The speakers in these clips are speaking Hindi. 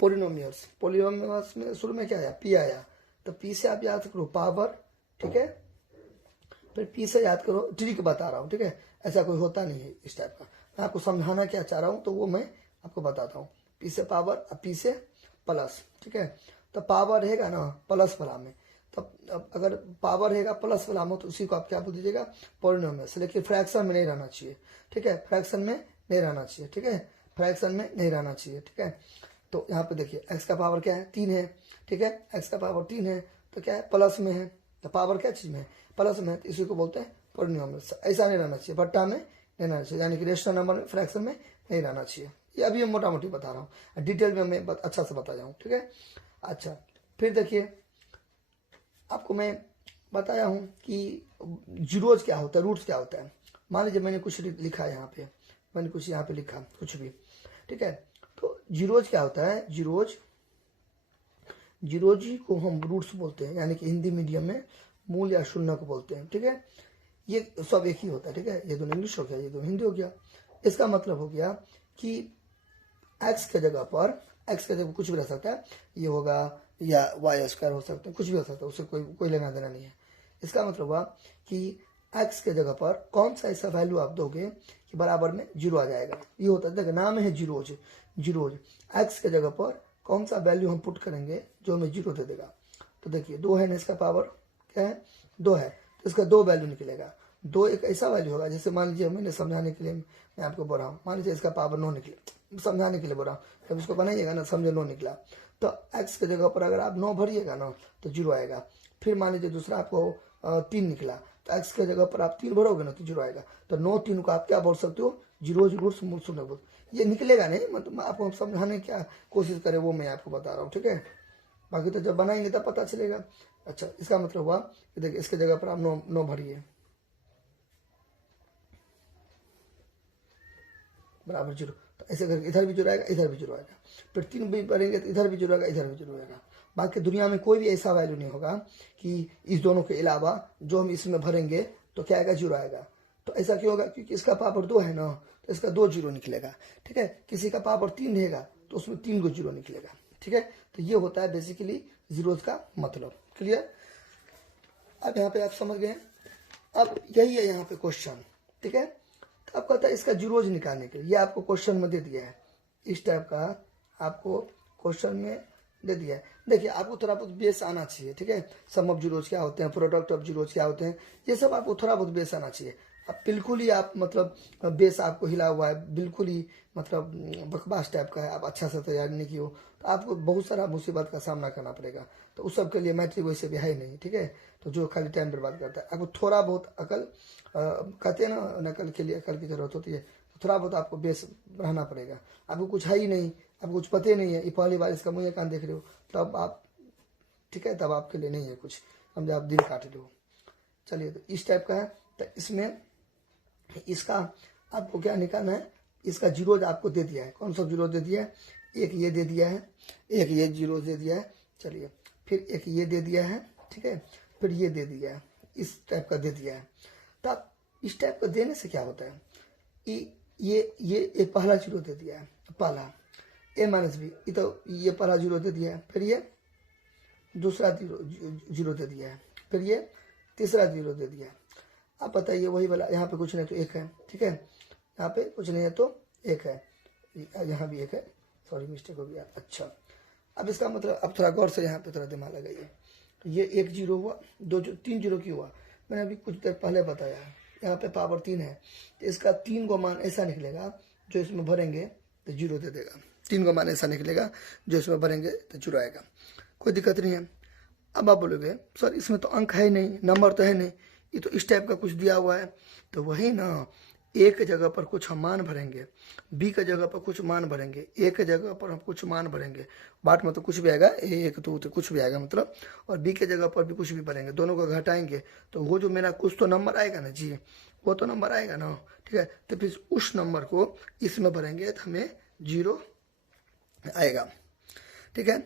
पोलिनोमियल्स। पोलिनोमियल्स में शुरू में क्या आया, पी आया, तो पी से आप याद करो पावर, ठीक है, फिर पी से याद करो, ट्रिक बता रहा हूँ, ठीक है, ऐसा कोई होता नहीं है इस टाइप का, मैं आपको समझाना क्या चाह रहा हूँ तो वो मैं आपको बताता हूँ। पी से पावर, पी से प्लस, ठीक है, तो पावर रहेगा ना प्लस वाला में, तब अगर पावर रहेगा प्लस वाला में तो उसी को आप क्या बोल दीजिएगा, पोलिनोमियल्स। लेकिन फ्रैक्शन में नहीं रहना चाहिए, ठीक है, फ्रैक्शन में नहीं रहना चाहिए, ठीक है, फ्रैक्शन में नहीं रहना चाहिए, ठीक है। तो यहाँ पे देखिए एक्स का पावर क्या है, 3 है, ठीक है, एक्स का पावर 3 है, तो क्या है, प्लस में है, तो पावर क्या चीज में है, प्लस में है, तो इसी को बोलते हैं पोलिनोमियल्स। ऐसा नहीं रहना चाहिए, बट्टा में नहीं रहना चाहिए, यानी कि रेशनल नंबर में, फ्रैक्शन में नहीं रहना चाहिए। ये अभी मैं मोटा मोटी बता रहा हूँ, डिटेल में मैं अच्छा से बता जाऊँ, ठीक है। अच्छा, फिर देखिए आपको मैं बताया हूँ कि जीरोज क्या होता है, रूट्स क्या होता है। मान लीजिए मैंने कुछ लिखा है यहाँ पे, मैंने कुछ यहाँ पे लिखा कुछ भी, ठीक है, तो जीरोज क्या होता है, जीरोज को हम रूट्स बोलते हैं, यानी कि हिंदी मीडियम में मूल या शून्य को बोलते हैं, ठीक है। ये सब एक ही होता है, ठीक है, ये दोनों इंग्लिश हो गया, ये दोनों हिंदी हो गया। इसका मतलब हो गया कि एक्स के जगह पर, एक्स के जगह कुछ भी रह सकता है, ये होगा या वाई स्क्वायर हो सकता है, कुछ भी हो सकता है, उससे कोई लेना देना नहीं है। इसका मतलब हुआ कि एक्स के जगह पर कौन सा ऐसा वैल्यू आप दोगे कि बराबर में जीरो आ जाएगा। ये होता है, देखो नाम है जीरोज, जीरोज एक्स के जगह पर कौन सा वैल्यू हम पुट करेंगे जो हमें जीरो दे देगा। तो देखिए 2 है ना, इसका पावर क्या है, 2 है, तो इसका 2 वैल्यू निकलेगा। 2 एक ऐसा वैल्यू होगा, जैसे मान लीजिए मैंने समझाने के लिए मैं आपको बोल रहा हूँ, मान लीजिए इसका पावर 9 निकले, समझाने के लिए बोल रहा हूँ, जब इसको बनाइएगा ना समझो 9 निकला, तो एक्स के जगह पर अगर आप 9 भरिएगा ना तो जीरो आएगा। फिर मान लीजिए दूसरा आपको 3 निकला, तो एक्स के जगह पर आप 3 भरोगे ना तो जीरो आएगा। तो 9 3 को आप क्या बोल सकते हो, जीरो जीरो शून्य बोल, ये निकलेगा नहीं, मतलब आपको समझाने क्या कोशिश करे वो मैं आपको बता रहा हूँ, ठीक है, बाकी तो जब बनाएंगे तब पता चलेगा। अच्छा, इसका मतलब हुआ कि देखिए इसके जगह पर आप 9 भरिए, बराबर जीरो, तो ऐसे करके इधर भी जीरो आएगा, इधर भी जीरो आएगा, फिर 3 भी भरेंगे तो इधर भी जीरो आएगा, इधर भी जीरो आएगा। बाकी दुनिया में कोई भी ऐसा वैल्यू नहीं होगा कि इस दोनों के अलावा जो हम इसमें भरेंगे तो क्या आएगा, जीरो आएगा। तो ऐसा क्यों होगा, क्योंकि इसका पावर 2 है ना, तो इसका 2 जीरो निकलेगा, ठीक है। किसी का पावर 3 रहेगा तो उसमें 3 को जीरो निकलेगा, ठीक है। तो ये होता है बेसिकली जीरोज का मतलब, क्लियर। अब यहाँ पे आप समझ गए। अब यही है यहाँ पे क्वेश्चन, ठीक है। तो अब कहता है इसका जीरोज निकालने के लिए, ये आपको क्वेश्चन में दे दिया है, इस टाइप का आपको क्वेश्चन में दे दिया है। देखिए आपको थोड़ा बहुत बेस आना चाहिए, ठीक है, सम ऑफ जीरोज क्या होते हैं, प्रोडक्ट ऑफ जीरोज क्या होते हैं, ये सब आपको थोड़ा बहुत बेस आना चाहिए। अब बिल्कुल ही आप मतलब बेस आपको हिला हुआ है, बिल्कुल ही मतलब बकवास टाइप का है, आप अच्छा से तैयारी नहीं की हो तो आपको बहुत सारा मुसीबत का सामना करना पड़ेगा। तो उस सब के लिए मैट्रिक वैसे भी है नहीं, ठीक है, तो जो खाली टाइम बर्बाद करता है। आपको थोड़ा बहुत अकल, कहते हैं ना नकल के लिए अकल की जरूरत होती है, तो थोड़ा बहुत आपको बेस रहना पड़ेगा। आपको कुछ है ही नहीं, आपको कुछ पता ही नहीं है, ये पहली बार इसका मुँह कान देख रहे हो, तब आप, ठीक है, तब आपके लिए नहीं है कुछ, समझे, आप दिल काट रहे हो। चलिए, तो इस टाइप का है, तो इसमें इसका आपको क्या निकालना है, इसका जीरोज आपको दे दिया है, कौन सा जीरो दे दिया है, एक ये दे दिया है, एक ये जीरो दे दिया है, चलिए, फिर एक ये दे दिया है, ठीक है, फिर ये दे दिया है, इस टाइप का दे दिया है। तो इस टाइप का देने से क्या होता है, ये एक पहला जीरो दे दिया है, पहला ए माइनस बी, तो ये पहला जीरो दे दिया है, फिर ये दूसरा जीरो दे दिया है, फिर ये तीसरा जीरो दे दिया है। अब बताइए वही वाला, यहाँ पे कुछ नहीं तो एक है, ठीक है, यहाँ पे कुछ नहीं है तो एक है, यहाँ भी एक है, सॉरी मिस्टेक हो गया। अच्छा, अब इसका मतलब अब थोड़ा गौर से यहाँ पे थोड़ा दिमाग लगाइए। तो ये एक जीरो हुआ, 3 जीरो क्यों हुआ, मैंने अभी कुछ देर पहले बताया, यहाँ पे पावर 3 है, तो इसका 3 को मान ऐसा निकलेगा जो इसमें भरेंगे तो जीरो दे देगा, 3 को मान ऐसा निकलेगा जो इसमें भरेंगे तो जीरो आएगा, कोई दिक्कत नहीं है। अब आप बोलोगे सर इसमें तो अंक है नहीं, नंबर तो है नहीं, ये तो इस टाइप का कुछ दिया हुआ है, तो वही ना, ए के जगह पर कुछ हम मान भरेंगे, बी के जगह पर कुछ मान भरेंगे, ए के जगह पर हम कुछ मान भरेंगे, बाट में तो कुछ भी आएगा, एक तो कुछ भी आएगा मतलब, और बी के जगह पर भी कुछ भी भरेंगे, दोनों को घटाएंगे तो वो जो मेरा कुछ तो नंबर आएगा ना जी, वो तो नंबर आएगा ना, ठीक है। तो फिर उस नंबर को इसमें भरेंगे तो हमें जीरो आएगा, ठीक है,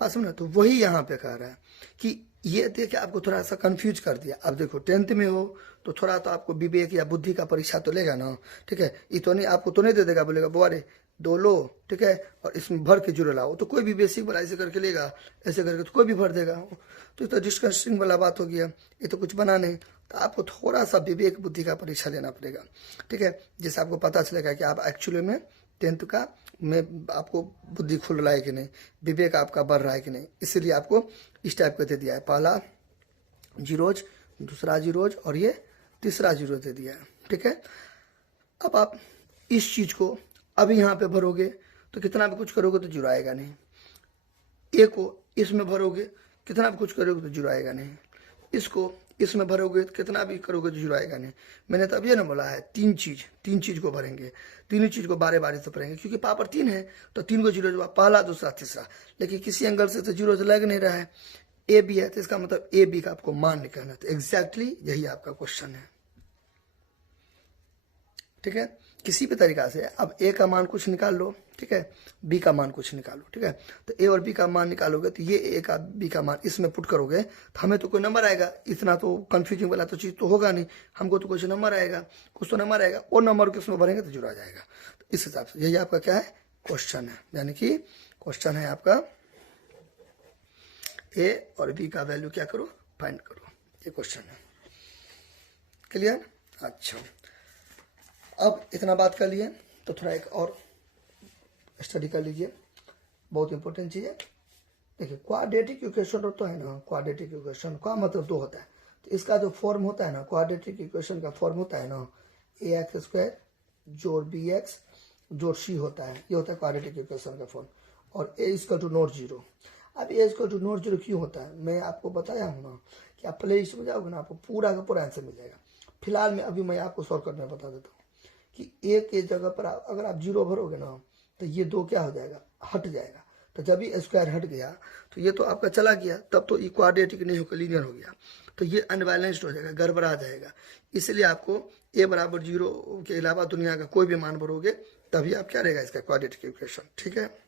बात समझना। तो वही यहाँ पे कह रहा है कि ये देखिए आपको थोड़ा सा कंफ्यूज कर दिया। अब देखो 10th में हो तो थोड़ा तो आपको विवेक या बुद्धि का परीक्षा तो लेगा ना, ठीक है, ये तो नहीं आपको तो नहीं दे देगा, बोलेगा बुआ रे दो लो, ठीक है, और इसमें भर के जीरो लाओ, तो कोई भी बेसिक वाला ऐसे करके लेगा, ऐसे करके तो कोई भी भर देगा। तो ये तो डिस्कसिंग वाला बात हो गया, ये तो कुछ बना नहीं। तो आपको थोड़ा सा विवेक बुद्धि का परीक्षा लेना पड़ेगा, ठीक है, जिससे आपको पता चलेगा कि आप एक्चुअली में 10th का में आपको बुद्धि खुल रहा है कि नहीं, विवेक आपका बढ़ रहा है कि नहीं। इसीलिए आपको इस टाइप का दे दिया है, पहला जीरोज, दूसरा जीरोज, और ये तीसरा जीरो दे दिया है, ठीक है। अब आप इस चीज को अभी यहाँ पे भरोगे तो कितना भी कुछ करोगे तो जीरो आएगा नहीं। ए को इसमें भरोगे, कितना भी कुछ करोगे तो जीरो आएगा नहीं। इसको इसमें भरोगे तो कितना भी करोगे तो जीरो आएगा नहीं। मैंने तो अब ये ना बोला है, तीन चीज को भरेंगे, तीनों चीज को बारे बारे से भरेंगे, क्योंकि पावर 3 है तो 3 को जीरो, पहला दूसरा तीसरा, लेकिन किसी एंगल से तो जीरो से लग नहीं रहा है। ए बी है तो इसका मतलब ए बी का आपको मान निकालना है। तो एग्जैक्टली यही आपका क्वेश्चन है, ठीक है। किसी भी तरीका से अब ए का मान कुछ निकाल लो, ठीक है, बी का मान कुछ निकालो, ठीक है। तो ए और बी का मान निकालोगे तो ये ए का बी का मान इसमें पुट करोगे तो हमें तो कोई नंबर आएगा। इतना तो कंफ्यूजिंग वाला तो चीज़ तो होगा नहीं, हमको तो कुछ नंबर आएगा, कुछ तो नंबर आएगा, और नंबर को इसमें भरेंगे तो जुड़ा जाएगा। तो इस हिसाब से यही आपका क्या है, क्वेश्चन है। यानी कि क्वेश्चन है आपका ए और बी का वैल्यू क्या करो, फाइंड करो, ये क्वेश्चन है। क्लियर? अच्छा, अब इतना बात कर लिए तो थोड़ा एक और स्टडी कर लीजिए, बहुत इंपॉर्टेंट चीज़ है। देखिए क्वाड्रेटिक इक्वेशन होता है ना, क्वाड्रेटिक इक्वेशन का मतलब दो होता है। तो इसका जो फॉर्म होता है ना, क्वाड्रेटिक इक्वेशन का फॉर्म होता है ना, ए एक्स स्क्वायर जोड़ बी एक्स जोड़ सी होता है, ये होता है क्वाड्रेटिक इक्वेशन का फॉर्म। और ए इक्वल टू नॉट जीरो। अब ए इक्वल टू नॉट जीरो क्यों होता है, मैं आपको बताया हूँ ना कि आप प्ले लिस्ट में जाओगे ना, आपको पूरा का पूरा आंसर मिल जाएगा। फिलहाल में अभी मैं आपको सॉल्व करने बता देता हूँ कि ए के जगह पर अगर आप जीरो भरोगे ना तो ये दो क्या हो जाएगा, हट जाएगा। तो जब ये स्क्वायर हट गया तो ये तो आपका चला गया, तब तो ये क्वाड्रेटिक नहीं होकर लीनियर हो गया, तो ये अनबैलेंस्ड हो जाएगा, गड़बड़ा जाएगा। इसलिए आपको ए बराबर जीरो के अलावा दुनिया का कोई भी मान भरोगे तभी आप क्या रहेगा इसका क्वाड्रेटिक इक्वेशन, ठीक है।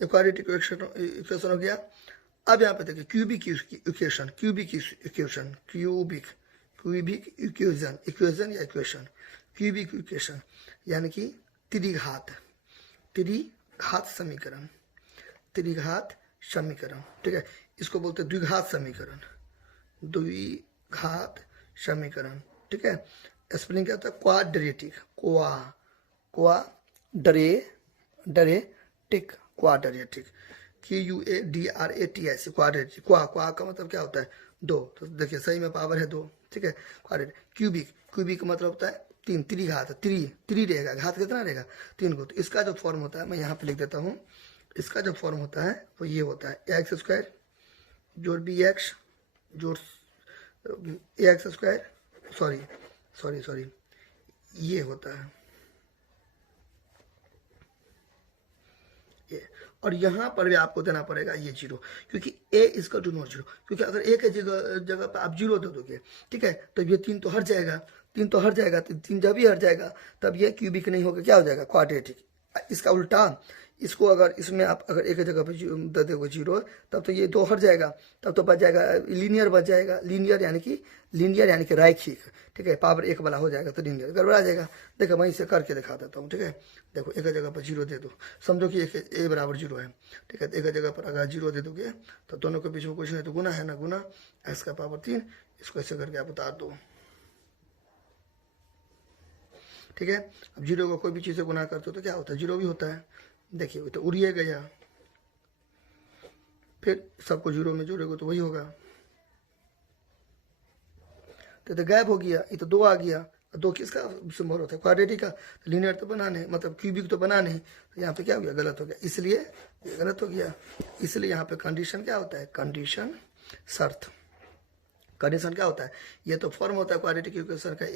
ये क्वाड्रेटिक इक्वेशन हो गया। अब यहाँ पे देखिए cubic equation, cubic equation, cubic equation या इक्वेशन, क्यूबिक इक्वेशन यानी कि त्रिघात समीकरण, त्रिघात समीकरण, ठीक है। इसको बोलते हैं द्विघात समीकरण, द्विघात समीकरण, ठीक है। स्पेलिंग क्या होता है, quadratic, quadratic, quadratic, QUADRATIC, quadratic. क्वा का मतलब क्या होता है, दो। तो देखिए सही में पावर है दो, ठीक है। क्वाड्रेटिक। क्यूबिक का मतलब होता है तीन, त्रिघात, त्रि रहेगा, घात कितना रहेगा, 3 को। तो इसका जो फॉर्म होता है मैं यहाँ पे लिख देता हूँ, इसका जो फॉर्म होता है वो ये होता है, एक्स स्क्वायर जोड़ बी एक्स जोड़ ए एक्स स्क्वायर, सॉरी ये होता है ये। और यहाँ पर भी आपको देना पड़ेगा ये जीरो, क्योंकि ए इसका टू नॉट जीरो, क्योंकि अगर ए के जगह पर आप जीरो दे दोगे, ठीक है, तो ये 3 तो हट जाएगा, तो 3 जब भी हट जाएगा तब ये क्यूबिक नहीं होगा, क्या हो जाएगा, क्वाड्रेटिक। इसका उल्टा, इसको अगर इसमें आप अगर एक जगह पर दे दोगे जीरो, तब तो ये 2 हट जाएगा, तब तो बच जाएगा लीनियर, बच जाएगा लीनियर यानी कि रैखिक, ठीक है। पावर 1 वाला हो जाएगा तो लीनियर, गड़बड़ा जाएगा। देखो मैं इसे करके दिखा देता हूँ, ठीक है। देखो एक जगह पर जीरो दे दो, समझो कि ए बराबर जीरो है, ठीक है। एक जगह पर अगर जीरो दे दोगे तो दोनों के बीच में कुछ नहीं तो गुना है ना, गुना एक्स का पावर 3, इसको ऐसे करके आप उतार दो, ठीक है। अब जीरो को कोई भी चीज़ से गुना करते हो तो क्या होता है, जीरो भी होता है। देखिए तो उड़िए गया, फिर सबको जीरो में जोड़ेगा तो वही होगा, तो गैप हो गया, ये तो 2 आ गया। 2 किसका सिंबल होता है, क्वाड्रेटिक का। तो लीनियर तो बना नहीं, मतलब क्यूबिक तो बना नहीं, तो यहाँ पे क्या हो गया, गलत हो गया, इसलिए ये गलत हो गया। इसलिए यहाँ पे कंडीशन क्या होता है, कंडीशन शर्त। कंडीशन क्या होता है, ये तो फॉर्म होता है क्वाड्रेटिक इक्वेशन का,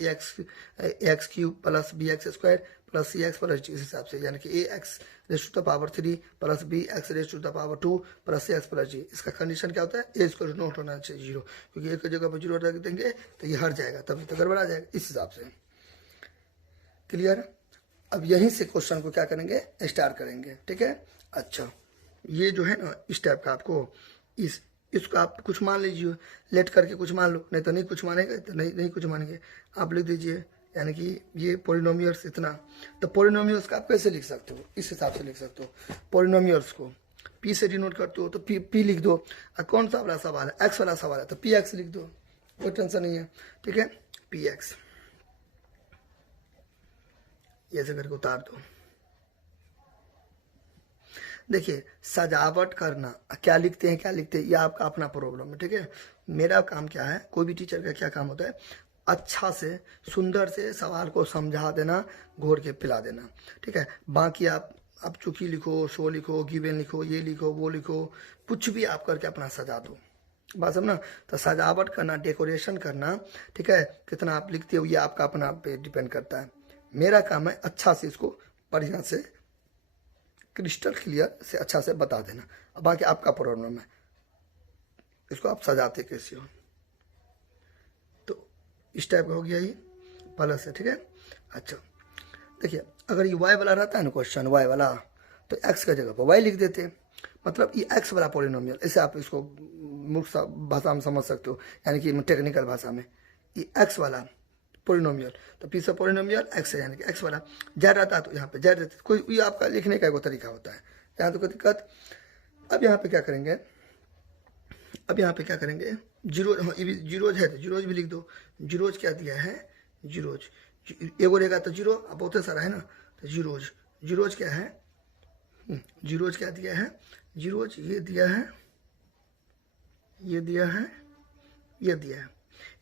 x cube plus b x square plus c x plus g, इस हिसाब से, यानी कि a x raise to the power 3 plus b x raise to the power 2 plus c x plus g. इसका कंडीशन क्या होता है, ए इसको नोट होना चाहिए जीरो, क्योंकि एक जगह पर जीरो रख देंगे तो ये हट जाएगा, तभी तो गड़बड़ा जाएगा, इस हिसाब से। क्लियर? अब यहीं से क्वेश्चन को क्या करेंगे, स्टार्ट करेंगे, ठीक है। अच्छा, ये जो है ना इस टाइप का आपको इसको आप कुछ मान लीजिए, लेट करके कुछ मान लो, नहीं तो नहीं कुछ मानेंगे, तो नहीं कुछ मानेंगे। आप लिख दीजिए यानी कि ये पोलिनोमियल्स इतना, तो पोलिनोमियल्स का आप कैसे लिख सकते हो, इस हिसाब से लिख सकते हो। पोलिनोमियल्स को पी से डिनोट करते हो तो पी लिख दो। और कौन सा वाला सवाल है, एक्स वाला सवाल है तो पी एक्स लिख दो, कोई टेंशन नहीं है, ठीक है। पी एक्स ऐसे करके उतार दो। देखिए सजावट करना, क्या लिखते हैं क्या लिखते हैं ये आपका अपना प्रॉब्लम है, ठीक है। मेरा काम क्या है, कोई भी टीचर का क्या काम होता है, अच्छा से सुंदर से सवाल को समझा देना, घोर के पिला देना, ठीक है। बाकी आप चुकी लिखो, शो लिखो, गिवन लिखो, ये लिखो वो लिखो, कुछ भी आप करके अपना सजा दो, बात समझना। तो सजावट करना, डेकोरेशन करना, ठीक है, कितना आप लिखते हो ये आपका अपना पे डिपेंड करता है। मेरा काम है अच्छा से इसको बढ़िया से क्रिस्टल क्लियर से अच्छा से बता देना। अब बाकी आपका प्रॉब्लम है इसको आप सजाते कैसे हो। तो इस टाइप का हो गया ये प्लस है, ठीक है। अच्छा देखिए अगर ये वाई वाला रहता है ना क्वेश्चन, वाई वाला, तो एक्स का जगह पर वाई लिख देते, मतलब ये एक्स वाला पॉलिनोमियल, ऐसे आप इसको मूर्ख भाषा में समझ सकते हो, यानी कि टेक्निकल भाषा में ये एक्स वाला पोलिनोमियल, तो पी से पोलिनोमियल एक्स है, यानी कि एक्स वाला जड़ रहता है तो यहाँ पे जड़ रहती है, कोई ये आपका लिखने का एक तरीका होता है, यहाँ तो कोई दिक्कत। अब यहाँ पे क्या करेंगे, अब यहाँ पे क्या करेंगे, जीरो, हाँ ये भी जीरोज है तो जीरोज भी लिख दो। जीरोज क्या दिया है, जीरोज एगो रहेगा तो जीरो, अब बहुत सारा है ना, तो जीरोज, जीरोज क्या है, जीरोज क्या दिया है, जीरोज ये दिया है, ये दिया है, ये दिया है,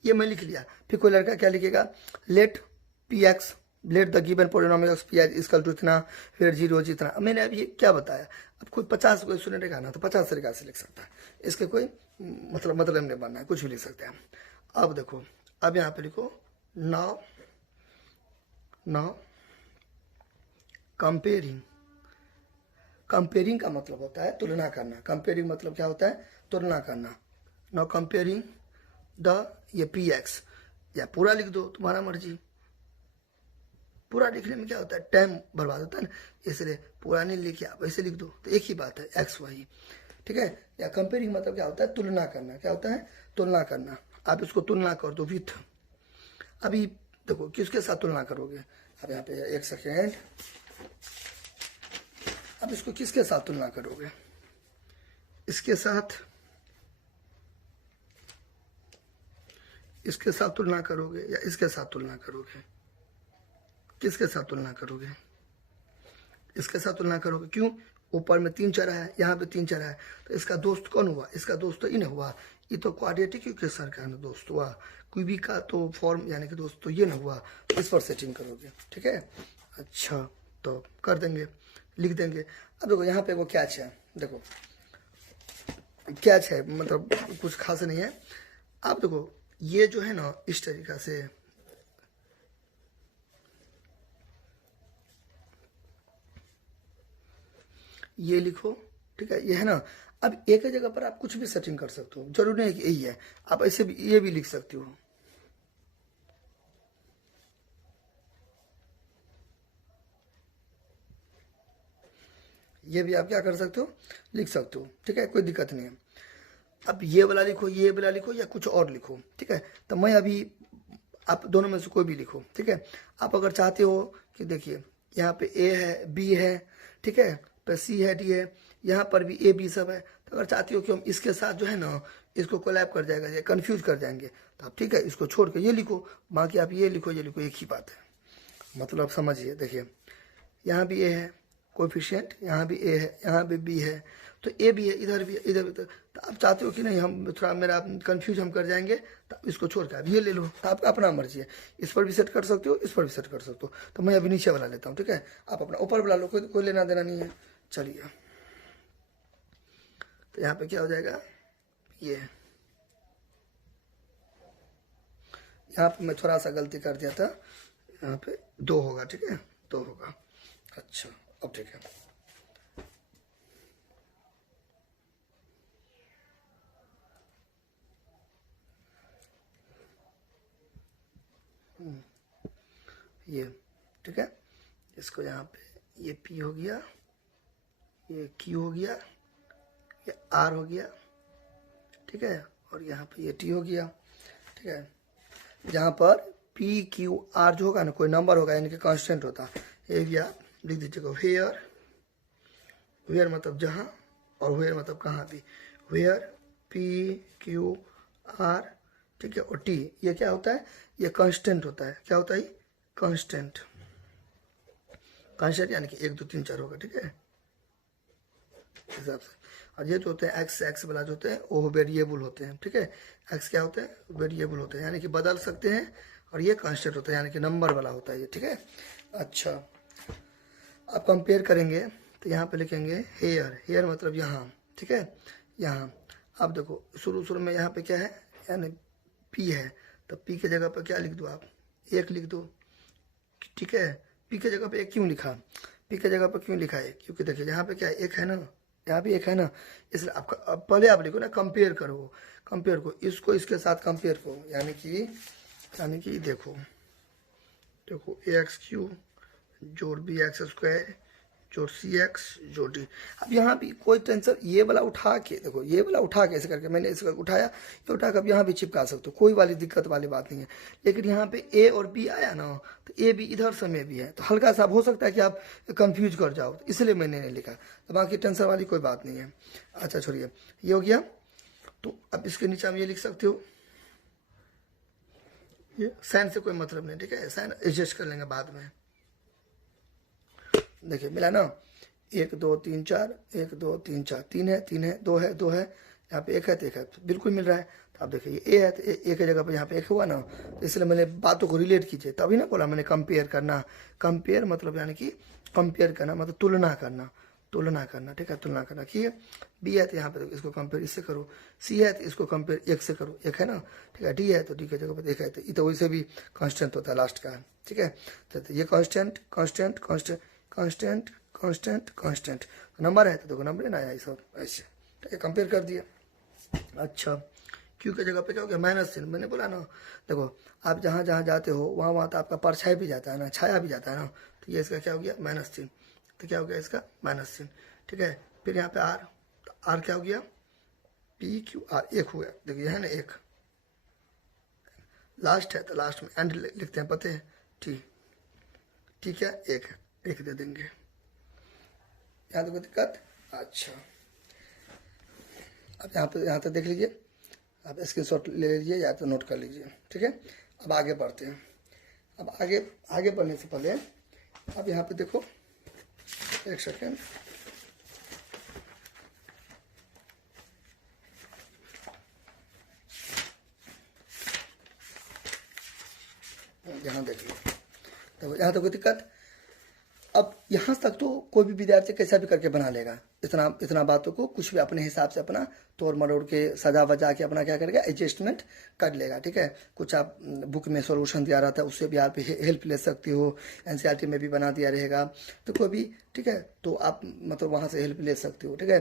ये मैं लिख लिया। फिर कोई लड़का क्या लिखेगा, let p x, let the given polynomial x p x equal to इतना, फिर जीरो इतना। मैंने अब ये क्या बताया, अब कोई 50 कोई सुनने का ना तो 50 तरीका से लिख सकता है, इसके कोई मतलब नहीं बनना है, कुछ भी लिख सकते हैं। अब देखो अब यहाँ पे लिखो नाउ, नाउ कंपेयरिंग, कंपेयरिंग का मतलब होता है तुलना करना, कंपेयरिंग मतलब क्या होता है, तुलना करना। नाउ कंपेयरिंग द ये पी एक्स, या पूरा लिख दो तुम्हारा मर्जी, पूरा लिखने में क्या होता है टाइम बर्बाद होता है ना, इसलिए पूरा नहीं लिखे आप ऐसे लिख दो, तो एक ही बात है एक्स वाई, ठीक है। या कंपेयरिंग मतलब क्या होता है, तुलना करना, क्या होता है तुलना करना। आप इसको तुलना कर दो विथ, अभी देखो किसके साथ तुलना करोगे, अब यहाँ पे एक सेकेंड, अब इसको किसके साथ तुलना करोगे, इसके साथ, इसके साथ तुलना करोगे या इसके साथ तुलना करोगे, किसके साथ तुलना करोगे, इसके साथ तुलना करोगे। क्यों, ऊपर में 3 चरा है, यहाँ पे 3 चरा है, तो इसका दोस्त कौन हुआ, इसका दोस्त तो इन हुआ, ये तो क्वाड्रेटिक इक्वेशन का दोस्त हुआ, क्यूबिक का तो फॉर्म यानी कि दोस्त तो ये ना हुआ, इस पर सेटिंग करोगे, ठीक है। अच्छा तो कर देंगे, लिख देंगे। अब देखो यहाँ पे वो कैच है, देखो कैच है, मतलब कुछ खास नहीं है। अब देखो ये जो है ना इस तरीका से, ये लिखो, ठीक है, ये है ना। अब एक ही जगह पर आप कुछ भी सेटिंग कर सकते हो, जरूरी नहीं कि यही है, आप ऐसे भी ये भी लिख सकते हो, ये भी आप क्या कर सकते हो, लिख सकते हो, ठीक है, कोई दिक्कत नहीं है। अब ये वाला लिखो, ये वाला लिखो, या कुछ और लिखो, ठीक है। तो मैं अभी आप दोनों में से कोई भी लिखो, ठीक है। आप अगर चाहते हो कि देखिए यहाँ पे ए है, बी है, ठीक है, पे सी है, डी है, यहाँ पर भी ए बी सब है, तो अगर चाहती हो कि हम इसके साथ जो है ना इसको कोलैब कर जाएगा या कन्फ्यूज कर जाएंगे, तो आप ठीक है इसको छोड़ के ये लिखो, बाकी आप ये लिखो, ये लिखो, एक ही बात है। मतलब समझिए, देखिए यहाँ भी ए है कोएफिशिएंट, यहाँ भी ए है, यहाँ भी बी है, तो ए भी है, इधर भी है, इधर भी, तो आप चाहते हो कि नहीं हम थोड़ा मेरा कंफ्यूज हम कर जाएंगे, तो इसको छोड़ कर आप ये ले लो, तो आपका अपना मर्जी है, इस पर भी सेट कर सकते हो, इस पर भी सेट कर सकते हो। तो मैं अभी नीचे वाला लेता हूँ, ठीक है, आप अपना ऊपर वाला लो, कोई लेना देना नहीं है। चलिए तो यहाँ पे क्या हो जाएगा, ये यहाँ पे मैं थोड़ा सा गलती कर दिया था, यहाँ पे 2 होगा, ठीक है 2 होगा। अच्छा अब ठीक है, ये ठीक है, इसको यहाँ पे ये P हो गया, ये Q हो गया, ये R हो गया, ठीक है, और यहाँ पे ये T हो गया, ठीक है। जहाँ पर पी क्यू आर जो होगा ना, कोई नंबर होगा यानी कि कांस्टेंट होता है। एक या लिख दीजिएगा वेयर, वेयर मतलब जहाँ, और वेयर मतलब कहाँ भी। वेयर पी क्यू आर, ठीक है, और टी ये क्या होता है, ये कांस्टेंट होता है। क्या होता है, कांस्टेंट। कांस्टेंट यानी कि 1 2 3 4 होगा, ठीक है, हिसाब से। और ये जो होते हैं एक्स, एक्स वाला जो होते हैं वो वेरिएबल होते हैं, ठीक है। एक्स क्या होते हैं, वेरिएबल होते हैं, यानी कि बदल सकते हैं। और ये कांस्टेंट होता है यानी कि नंबर वाला होता है ये, ठीक है। अच्छा, अब कंपेयर करेंगे तो यहाँ पे लिखेंगे हेयर, हेयर मतलब यहाँ, ठीक है, यहाँ। अब देखो शुरू शुरू में यहाँ पे क्या है, यानी पी है, तो पी के जगह पर क्या लिख दो आप, 1 लिख दो, ठीक है। पी के जगह पे 1 क्यों लिखा, पी के जगह पर क्यों लिखा है, क्योंकि देखिए यहाँ पे क्या है, 1 है ना, यहाँ भी 1 है ना, इसलिए आपका अब पहले आप लिखो ना कंपेयर करो, कंपेयर को इसको इसके साथ कंपेयर करो, यानी कि देखो, देखो ए एक्स क्यू जोड़ बी एक्स स्क्वायर जोड़ सी एक्स जोड़ डी। अब यहाँ भी कोई टेंशन, ये वाला उठा के देखो, ये वाला उठा के ऐसे करके मैंने इसे उठाया, ये उठा कर अब यहाँ भी चिपका सकते हो, कोई वाली दिक्कत वाली बात नहीं है। लेकिन यहाँ पे ए और बी आया ना, तो ए भी इधर समय भी है, तो हल्का सा हो सकता है कि आप कंफ्यूज कर जाओ, तो इसलिए मैंने नहीं लिखा, तो बाकी टेंशन वाली कोई बात नहीं है। अच्छा छोड़िए, ये हो गया। तो अब इसके नीचे हम ये लिख सकते हो, ये साइन से कोई मतलब नहीं, ठीक है, साइन एडजस्ट कर लेंगे बाद में। देखिए मिला ना, 1 2 3 4, 1 2 3 4, 3 है, 3 है, 2 है, 2 है, यहाँ पे 1 है तो 1 है, तो बिल्कुल मिल रहा है। तो आप देखिए ये ए है, तो ए की जगह पे यहाँ पे 1 हुआ ना, तो इसलिए मैंने बातों को रिलेट कीजिए, तभी ना बोला मैंने कंपेयर करना। कंपेयर मतलब यानी कि कंपेयर करना मतलब तुलना करना, तुलना करना, ठीक है, तुलना करना। कि बी है तो यहाँ पे इसको कंपेयर इससे करो, सी है तो इसको कंपेयर 1 से करो, 1 है ना, ठीक है। डी है तो डी की जगह पर 1 है, तो ये तो वैसे भी कांस्टेंट होता है लास्ट का, ठीक है। तो ये constant constant constant constant constant constant, number है तो देखो नंबर है ना आया, सब ऐसे, ठीक है, कंपेयर कर दिया। अच्छा, क्यू की जगह पे क्या हो गया, माइनस चिन्ह, मैंने बोला ना, देखो आप जहाँ जहाँ जाते हो वहाँ वहाँ तो आपका परछाई भी जाता है ना, छाया भी जाता है ना, तो ये इसका क्या हो गया, माइनस चिन्ह। तो क्या हो गया इसका, माइनस चिन्ह, ठीक है। फिर यहाँ पे आर, तो आर क्या हो गया, पी क्यू आर, 1 हो गया, देखिए है ना 1, लास्ट है तो लास्ट में एंड लिखते हैं, पते हैं, ठीक, ठीक है, 1 दे देंगे, यहाँ तो कोई दिक्कत। अच्छा, अब यहाँ तक देख लीजिए, आप स्क्रीनशॉट ले लीजिए या तो नोट कर लीजिए, ठीक है। अब आगे बढ़ते हैं। अब आगे बढ़ने से पहले अब यहाँ पे देखो, 1 सेकेंड, यहाँ देख लो, देखो यहाँ तो कोई दिक्कत। अब यहाँ तक तो कोई भी विद्यार्थी कैसा भी करके बना लेगा, इतना बातों को कुछ भी अपने हिसाब से अपना तोड़ मरोड़ के सजा वजा के अपना क्या करेगा, एडजस्टमेंट कर लेगा, ठीक है। कुछ आप बुक में सॉल्यूशन दिया रहता है उससे भी आप हेल्प ले सकती हो, एनसीईआरटी में भी बना दिया रहेगा, तो कोई भी, ठीक है, तो आप मतलब वहाँ से हेल्प ले सकते हो, ठीक है,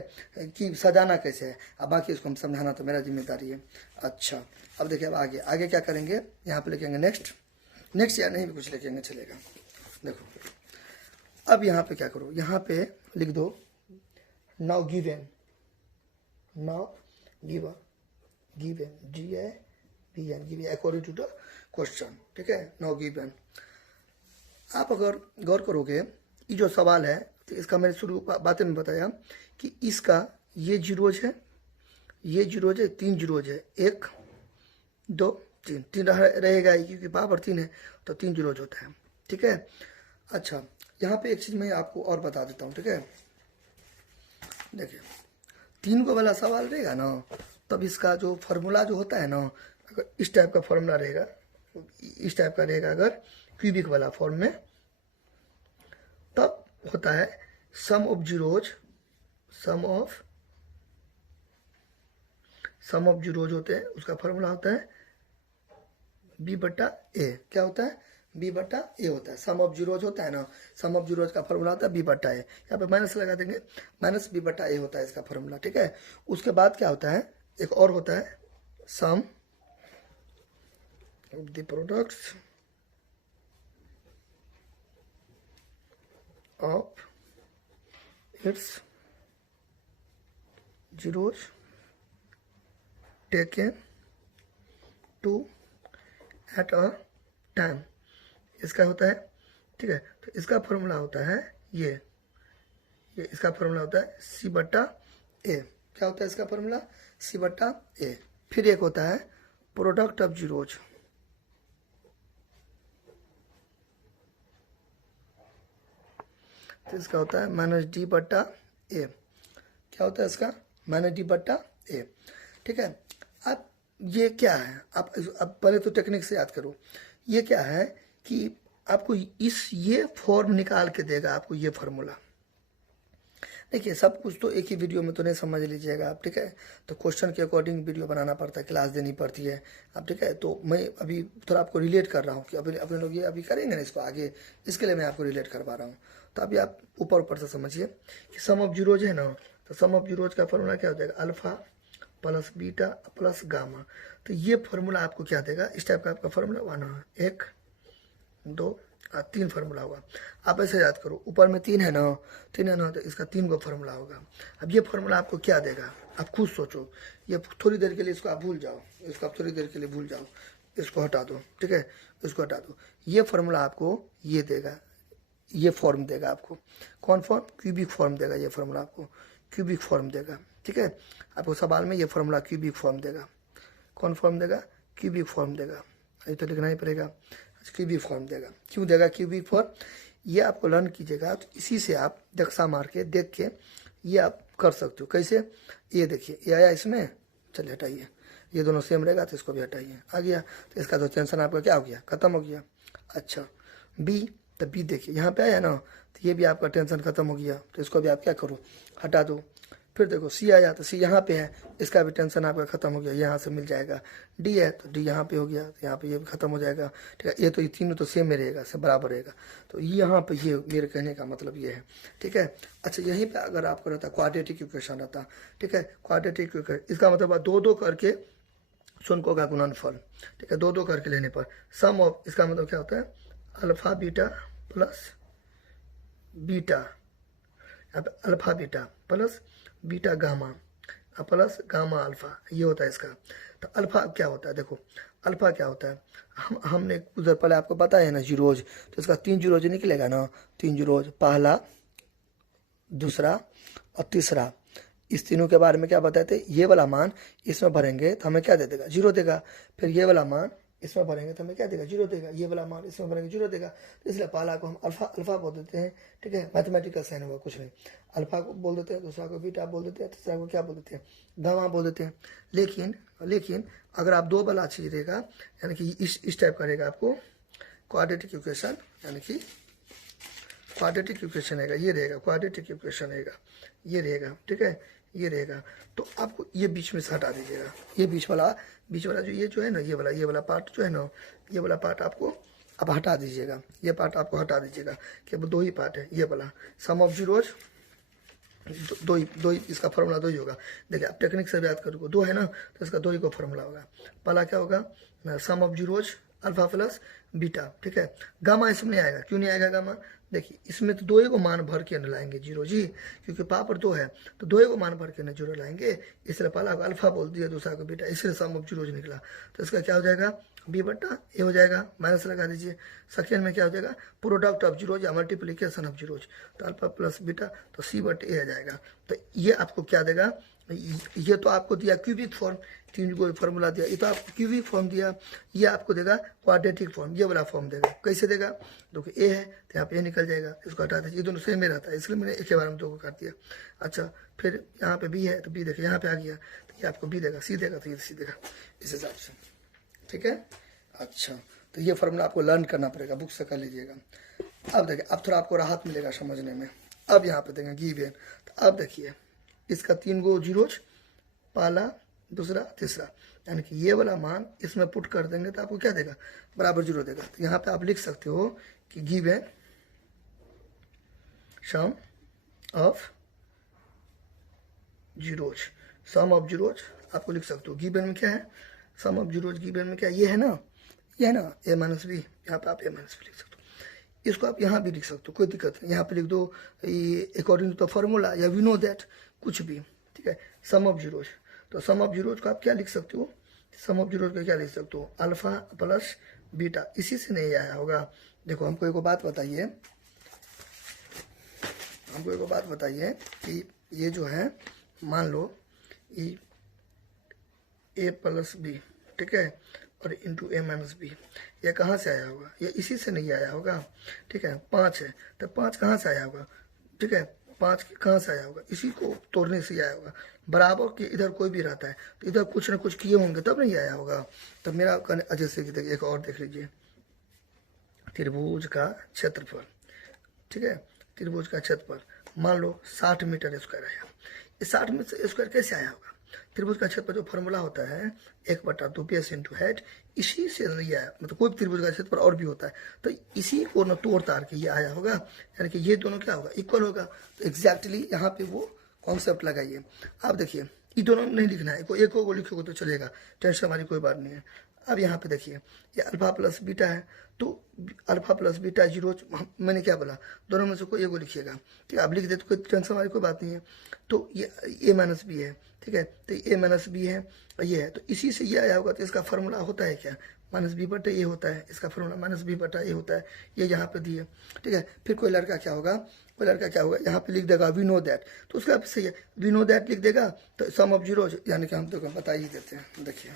कि सजाना कैसे है। अब बाकी इसको हम समझाना तो मेरा जिम्मेदारी है। अच्छा, अब देखिए अब आगे क्या करेंगे, यहाँ पे लिखेंगे नेक्स्ट या नहीं भी कुछ लिखेंगे चलेगा। देखो अब यहाँ पे क्या करो, यहाँ पे लिख दो now given, now given, given GIVN, given according to the question, ठीक है, नाउ गिवन। आप अगर गौर करोगे ये जो सवाल है, तो इसका मैंने शुरू बातें में बताया कि इसका ये जीरोज है, ये जीरोज है, 3 जीरोज है, 1 2 3, 3 रहेगा ही क्योंकि पावर 3 है, तो 3 जीरोज होता है, ठीक है। अच्छा, यहाँ पे एक चीज़ मैं आपको और बता देता हूँ, ठीक है। देखिए 3 को वाला सवाल रहेगा ना, तब इसका जो फार्मूला जो होता है ना, अगर इस टाइप का फार्मूला रहेगा, इस टाइप का रहेगा अगर क्यूबिक वाला फॉर्म में, तब होता है sum of zeros, sum of zeros होते हैं, उसका फार्मूला होता है B/A। क्या होता है, B/A होता है। सम ऑफ जीरोज होता है ना, सम ऑफ जीरोज का फॉर्मूला होता है B/A। यहाँ पे माइनस लगा देंगे, माइनस B/A होता है इसका फॉर्मूला, ठीक है। उसके बाद क्या होता है, एक और होता है sum of the products of its zeros taken two at a time इसका होता है, ठीक है। तो इसका फॉर्मूला होता है ये इसका फॉर्मूला होता है सी बट्टा ए। क्या होता है इसका फॉर्मूला? सी बट्टा ए। फिर एक होता है प्रोडक्ट ऑफ जीरोज, तो इसका होता है माइनस डी बट्टा ए। क्या होता है इसका? माइनस डी बट्टा ए, ठीक है। अब ये क्या है? आप पहले तो टेक्निक से याद करो। ये क्या है कि आपको ये फॉर्म निकाल के देगा आपको ये फार्मूला। देखिए सब कुछ तो एक ही वीडियो में तो नहीं समझ लीजिएगा आप, ठीक है। तो क्वेश्चन के अकॉर्डिंग वीडियो बनाना पड़ता है, क्लास देनी पड़ती है आप, ठीक है। तो मैं अभी थोड़ा आपको रिलेट कर रहा हूँ कि अपने लोग ये अभी करेंगे ना इसको आगे, इसके लिए मैं आपको रिलेट करवा रहा हूँ। तो अभी आप ऊपर से समझिए कि सम ऑफ जीरोज है ना, तो सम ऑफ जीरोज का फॉर्मूला क्या हो जाएगा? Alpha plus beta plus gamma. तो ये फॉर्मूला आपको क्या देगा? इस टाइप का आपका फॉर्मूला 1 2 3 फार्मूला होगा। आप ऐसे याद करो, ऊपर में 3 है ना, तो इसका 3 गो फार्मूला होगा। अब ये फार्मूला आपको क्या देगा? आप खुद सोचो। ये थोड़ी देर के लिए इसको आप भूल जाओ, इसको आप थोड़ी देर के लिए भूल जाओ, इसको हटा दो, ठीक है, इसको हटा दो। ये फार्मूला आपको ये देगा, ये फॉर्म देगा आपको। कौन फॉर्म? क्यूबिक फॉर्म देगा। ये फार्मूला आपको क्यूबिक फॉर्म देगा, ठीक है। आपको सवाल में ये फार्मूला क्यूबिक फॉर्म देगा। कौन फॉर्म देगा? क्यूबिक फॉर्म देगा। ये तो लिखना ही पड़ेगा, क्यूबिक फॉर्म देगा। क्यों देगा क्यूबिक फॉर्म? ये आपको लर्न कीजिएगा, तो इसी से आप दक्षा मार के देख के ये आप कर सकते हो। कैसे? ये देखिए, ये आया इसमें, चलिए हटाइए, ये दोनों सेम रहेगा तो इसको भी हटाइए, आ गया। तो इसका तो टेंशन आपका क्या हो गया? खत्म हो गया। अच्छा बी, तो बी देखिए यहाँ पे आया ना, तो ये भी आपका टेंशन खत्म हो गया। तो इसको भी आप क्या करो? हटा दो। फिर देखो सी आया, तो सी यहाँ पे है, इसका भी टेंशन आपका खत्म हो गया, यहाँ से मिल जाएगा। डी है तो डी यहाँ पे हो गया, तो यहाँ पे ये भी खत्म हो जाएगा, ठीक है। ये तो ये तीनों तो सेम में रहेगा, सब बराबर रहेगा। तो यहाँ पे ये मेरे कहने का मतलब ये है, ठीक है। अच्छा यहीं पे अगर आपको रहता क्वाड्रेटिक इक्वेशन रहता, ठीक है, क्वाड्रेटिक इक्वेशन, इसका मतलब 2-2 करके शून्यों का गुणनफल, ठीक है, 2-2 करके लेने पर सम ऑफ, इसका मतलब क्या होता है? अल्फा बीटा प्लस बीटा, यहाँ पे alpha beta plus beta gamma plus gamma alpha, ये होता है इसका। तो अल्फा क्या होता है? देखो अल्फा क्या होता है, हमने कुछ देर पहले आपको बताया है ना जीरोज, तो इसका 3 जीरोज निकलेगा ना, 3 जीरोज, पहला, दूसरा और तीसरा। इस तीनों के बारे में क्या बताए थे? ये वाला मान इसमें भरेंगे तो हमें क्या दे देगा? 0 देगा। फिर ये वाला मान इसमें भरेंगे तो हमें क्या देगा? 0 देगा। ये वाला मान इसमें भरेंगे 0 देगा। तो इसलिए पहला को हम अल्फा बोल देते हैं, ठीक है, मैथमेटिकल साइन होगा कुछ नहीं। अल्फा को बोल देते हैं, दूसरा को बीटा बोल देते हैं, तीसरा को क्या बोल देते हैं? गामा बोल देते हैं। लेकिन अगर आप 2 वाला चीज रहेगा, यानी कि इस टाइप का रहेगा आपको क्वाड्रेटिक इक्वेशन, यानी कि क्वाड्रेटिक इक्वेशन रहेगा, ये रहेगा क्वाड्रेटिक इक्वेशन रहेगा, ये रहेगा, ठीक है, ये रहेगा। तो आपको ये बीच में से हटा दीजिएगा, ये बीच वाला जो ये जो है ना, ये वाला पार्ट जो है ना, ये वाला पार्ट आपको आप हटा दीजिएगा, ये पार्ट आपको हटा दीजिएगा। केवल 2 ही पार्ट है, ये वाला सम ऑफ जीरोज, दो ही इसका फॉर्मूला 2 ही होगा। देखिए आप टेक्निक से याद करोगे, 2 है ना, तो इसका 2 ही को फॉर्मूला होगा। पहला क्या होगा? Sum of zeros alpha plus beta, ठीक है। गामा इसमें नहीं आएगा, क्यों नहीं आएगा गामा? देखिए इसमें तो 2 ही को मान भर के न लाएंगे जीरो जी, क्योंकि पावर 2 है, तो 2 ही को मान भर के न जीरो लाएंगे, इसलिए पहला को अल्फा बोल दिया, दूसरा को बीटा, इसलिए सम ऑफ जीरोज निकला। तो इसका क्या हो जाएगा? बी बट्टा ए हो जाएगा, माइनस लगा दीजिए। सेकेंड में क्या हो जाएगा? प्रोडक्ट ऑफ जीरोज या मल्टीप्लीकेशन ऑफ जीरोज, तो अल्फा प्लस बीटा, तो सी बट ए आ जाएगा। तो ये आपको क्या देगा? ये तो आपको दिया क्यूबिक फॉर्म, 3 को फॉर्मूला दिया, ये तो आपको क्यूबिक फॉर्म दिया। ये आपको देगा क्वाड्रेटिक फॉर्म, ये वाला फॉर्म देगा। कैसे देगा? देखो ए है तो यहाँ पे ए निकल जाएगा, इसको हटा दीजिए, ये दोनों सेम में रहता है, इसलिए मैंने एक के बारे में 2 को काट दिया। अच्छा फिर यहाँ पे बी है, तो बी देखिए यहाँ पे आ गया, तो ये आपको बी देगा, सी देगा, तो ये सी देगा, इस हिसाब से, ठीक है। अच्छा तो ये फॉर्मूला आपको लर्न करना पड़ेगा, बुक से कर लीजिएगा। अब देखिए, अब थोड़ा आपको राहत मिलेगा समझने में। अब यहाँ पे देंगे गिवन, तो अब देखिए इसका 3 गो जीरोज, पहला, दूसरा, तीसरा, यानी कि ये वाला मान इसमें पुट कर देंगे तो आपको क्या देगा? बराबर 0 देगा। तो यहाँ पे आप लिख सकते हो कि given sum of zeros, sum of zeros आपको लिख सकते हो। गिवन में क्या है? सम ऑफ जीरोज, गिवन में क्या? ये है ना, ये है ना, ए माइनस बी, यहाँ पे आप ए माइनस बी लिख सकते हो। इसको आप यहाँ भी लिख सकते हो, कोई दिक्कत नहीं, यहाँ पे लिख दो अकॉर्डिंग टू द फॉर्मूला, या वी नो दैट, कुछ भी, ठीक है। सम ऑफ जीरोज, तो सम ऑफ जीरोज को आप क्या लिख सकते हो? सम ऑफ जीरोज का क्या लिख सकते हो? अल्फा प्लस बीटा, इसी से नहीं आया होगा। देखो हमको एक बात बताइए, हमको एक बात बताइए कि ये जो है मान लो ए प्लस बी, ठीक है, और इंटू ए माइनस बी, ये कहाँ से आया होगा? ये इसी से नहीं आया होगा, ठीक है। 5 है तो 5 कहाँ से आया होगा, ठीक है, 5 कहाँ से आया होगा? इसी को तोड़ने से आया होगा। बराबर के इधर कोई भी रहता है तो इधर कुछ ना कुछ किए होंगे तब नहीं आया होगा। तो मेरा कहने, जैसे कि देखिए एक और देख लीजिए, त्रिभुज का क्षेत्रफल, ठीक है, त्रिभुज का क्षेत्रफल मान लो 60 मीटर स्क्वायर आया। ये 60 मीटर स्क्वायर कैसे आया होगा? त्रिभुज का क्षेत्रफल जो फॉर्मूला होता है 1/2 PS इंटू हेड, इसी से नहीं आया। मतलब कोई भी त्रिभुज का क्षेत्रफल और भी होता है तो इसी को न तोड़ तार के ये आया होगा, यानी कि ये दोनों क्या होगा? इक्वल होगा। तो एग्जैक्टली यहाँ पे वो कॉन्सेप्ट लगाइए। आप देखिए ये दोनों नहीं लिखना है, एक को लिखोगे तो चलेगा, टेंशन वाली कोई बात नहीं है। अब यहाँ पे देखिए ये अल्फा प्लस बीटा है, तो अल्फा प्लस बीटा जीरो, मैंने क्या बोला, दोनों में से कोई एगो लिखिएगा, ठीक है। आप लिख देते कोई टेंशन वाली कोई बात नहीं है। तो ये ए माइनस बी है, ठीक है, तो ए माइनस बी है और ये है, तो इसी से ये आया होगा। तो इसका फार्मूला होता है क्या? माइनस बी बटा ए होता है, इसका फार्मूला माइनस बी बटा ए होता है, ये यहाँ पे दिए, ठीक है। फिर कोई लड़का क्या होगा, कोई लड़का क्या होगा, यहाँ पे लिख देगा वी नो दैट, तो उसका सही है, वी नो दैट लिख देगा। तो सम ऑफ जीरोज, यानी कि हम तो बता ही देते हैं, देखिए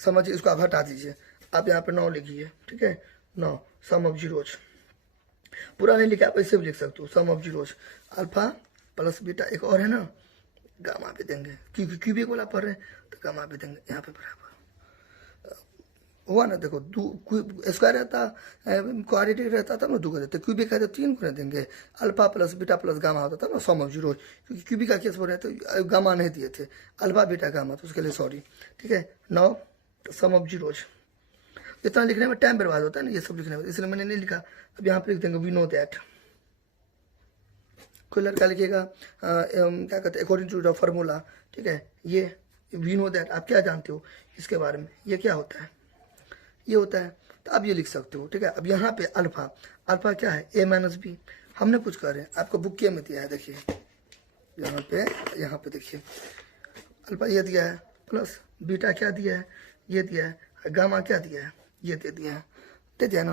समझिए, इसको आप हटा दीजिए, आप यहाँ पे 9 लिखिए, ठीक है, 9 सम ऑफ जीरोज, पूरा नहीं लिखा, आप ऐसे भी लिख सकते हो, sum of zeros alpha plus beta, एक और है ना गामा भी देंगे, क्योंकि क्यूबिक वाला पढ़ रहे हैं तो गामा भी देंगे यहाँ पे बराबर हुआ ना। देखो स्क्वायर रहता, क्वाड्रेटिक रहता तब ना 2 को देते, क्यूबिक है तो 3 को देंगे। Alpha plus beta plus gamma होता था ना सम ऑफ जीरो, क्योंकि क्यूबिक का केस बोल रहे तो गामा नहीं दिए थे, अल्फा बीटा गामा, तो उसके लिए सॉरी, ठीक है। 9 तो सम ऑफ जीरोज, इतना लिखने में टाइम बर्बाद होता है ना ये सब लिखने में, इसलिए मैंने नहीं लिखा। अब यहाँ पे लिख देंगे वी नो दैट। कोई लड़का लिखेगा क्या कहते हैं अकॉर्डिंग टू द फार्मूला, ठीक है, ये वी नो दैट, आप क्या जानते हो इसके बारे में, ये क्या होता है, ये होता है, तो आप ये लिख सकते हो, ठीक है। अब यहाँ पे अल्फा, अल्फा क्या है, ए माइनस बी, हमने कुछ कर रहे हैं, आपको बुक के में दिया है, देखिए यहाँ पे देखिए अल्फा ये दिया है, प्लस बीटा क्या दिया है, ये दिया है, गामा क्या दिया है, ये दे दिया है, दे दिया ना,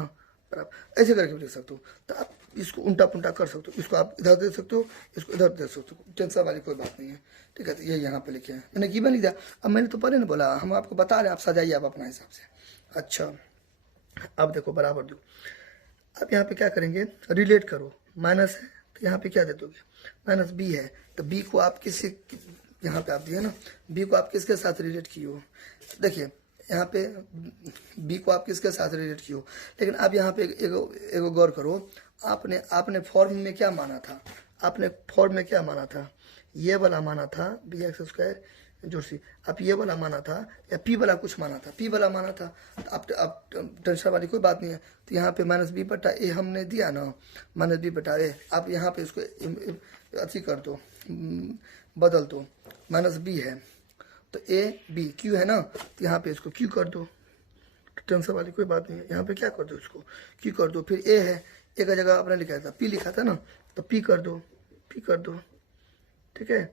बराबर ऐसे करके लिख सकते हो। तो आप इसको उल्टा पुल्टा कर सकते हो, इसको आप इधर दे सकते हो, इसको इधर दे सकते हो, टेंशन वाली कोई बात नहीं है, ठीक है। तो ये यहाँ पे लिखे हैं, मैंने गिवन लिख दिया। अब मैंने तो पहले नहीं बोला, हम आपको बता रहे हैं, आप सजाइए आप अपना हिसाब से। अच्छा अब देखो बराबर दो, अब यहाँ पे क्या करेंगे, रिलेट करो, माइनस है तो यहाँ पे क्या दे दोगे, माइनस बी है तो बी को आप किसी, यहाँ पे आप दिए ना, बी को आप किसके साथ रिलेट किए हो, देखिए यहाँ पे बी को आप किसके साथ रिलेट किए हो। लेकिन अब यहाँ पे एगो गौर करो, आपने फॉर्म में क्या माना था, आपने फॉर्म में क्या माना था, ये वाला माना था बी एक्स स्क्वायर जोड़ सी, अब ये वाला माना था या पी वाला कुछ माना था, पी वाला माना था, तो अब टेंशन वाली कोई बात नहीं है। तो यहाँ पे माइनस बी बटा ए हमने दिया ना, माइनस बी बटा ए, आप यहाँ पे इसको अथी कर दो, बदल दो, माइनस बी है तो ए बी, क्यू है ना, तो यहाँ पे इसको क्यू कर दो, टेंशन वाली कोई बात नहीं है। यहाँ पे क्या कर दो, इसको क्यू कर दो। फिर ए है, ए का जगह आपने लिखा था पी लिखा था ना, तो पी कर दो, पी कर दो, ठीक है।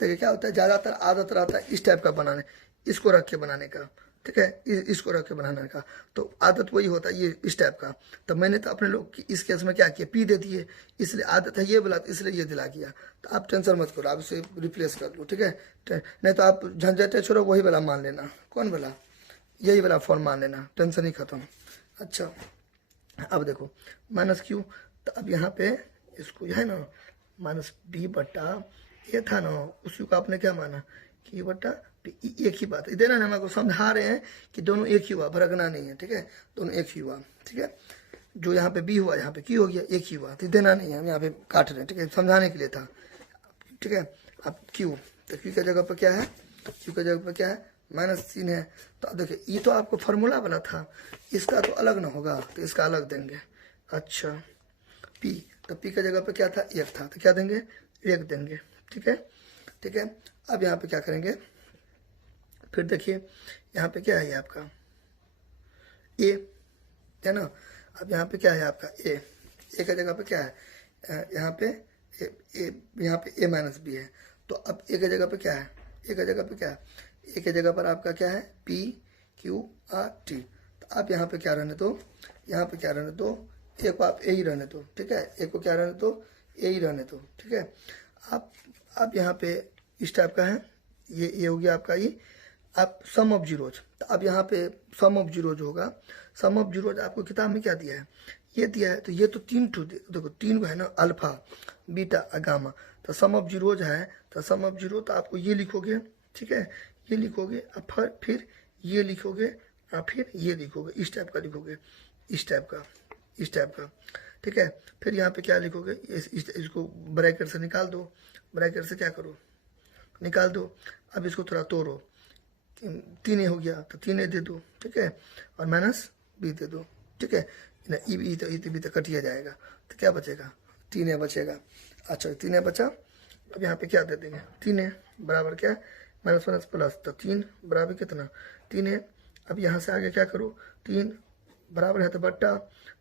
देखिए क्या होता है, ज़्यादातर आदत रहता है इस टाइप का बनाने, इसको रख के बनाने का, ठीक है, इसको रख के बनाने का, तो आदत वही होता है ये इस टाइप का। तो मैंने तो अपने लोग इस केस में क्या किया, पी दे दिए, इसलिए आदत है ये बोला, इसलिए ये दिला किया। तो आप टेंशन मत करो, आप इसे रिप्लेस कर लो, ठीक है, नहीं तो आप झंझटे छोड़ो, वही वाला मान लेना, कौन वाला, यही वाला फॉर्म मान लेना, टेंशन ही खत्म। अच्छा अब देखो माइनस क्यू, तो अब यहाँ पे इसको है ना माइनस बी बटा ये था ना, उसी को आपने क्या माना कि बटा एक ही बात है, इधर ना हमको समझा रहे हैं कि दोनों एक ही हुआ, भरकना नहीं है, ठीक है, दोनों एक ही हुआ, ठीक है। जो यहाँ पे बी हुआ यहाँ पे क्यू हो गया, एक ही हुआ, तो देना नहीं है, हम यहाँ पे काट रहे हैं, ठीक है, समझाने के लिए था, ठीक है। अब क्यू, तो क्यू की जगह पर क्या है, क्यू की जगह पर क्या है, -3 है। तो अब देखिए ये तो आपको फार्मूला वाला था, इसका तो अलग ना होगा, तो इसका अलग देंगे। अच्छा पी, तो पी की जगह पर क्या था, 1 था, तो क्या देंगे, 1 देंगे, ठीक है, ठीक है। अब यहाँ पे क्या करेंगे, फिर देखिए यहाँ पे क्या है आपका ए है ना, अब यहाँ पे क्या है आपका ए की जगह पे क्या है, यहाँ पे यहाँ पे ए माइनस बी है, तो अब ए की जगह पे क्या है, ए की जगह पे क्या है, ए की जगह पर आपका क्या है पी क्यू आर टी, तो आप यहाँ पे क्या रहने दो, यहाँ पे क्या रहने दो, ए को आप ए ही रहने दो, ठीक है, ए को क्या रहने दो, ए ही रहने दो, ठीक है। आप यहाँ पे इस टाइप का है, ये हो गया आपका ये, आप सम ऑफ जीरोज, तो अब यहाँ पे सम ऑफ जीरोज होगा। सम ऑफ जीरोज आपको किताब में क्या दिया है, ये दिया है, तो ये तो तीन टू देखो, तीन है ना, अल्फा बीटा गामा, तो सम ऑफ जीरोज है, तो सम ऑफ जीरो तो आपको ये लिखोगे, ठीक है, ये लिखोगे, अब फिर ये लिखोगे, और फिर ये लिखोगे, इस टाइप का लिखोगे, इस टाइप का, ठीक है। फिर यहाँ पे क्या लिखोगे, इसको ब्रैकेट से निकाल दो, ब्रैकेट से क्या करो, निकाल दो। अब इसको थोड़ा तोड़ो, 3a हो गया, तो 3a दे दो, ठीक है, और माइनस b दे दो, ठीक है ना, ई तो कटिया जाएगा, तो क्या बचेगा, 3a बचेगा। अच्छा 3a बचा, अब यहाँ पे क्या दे देंगे, 3a बराबर क्या, माइनस माइनस प्लस, तो 3 बराबर कितना, 3a। अब यहाँ से आगे क्या करो, 3 बराबर है तो बट्टा,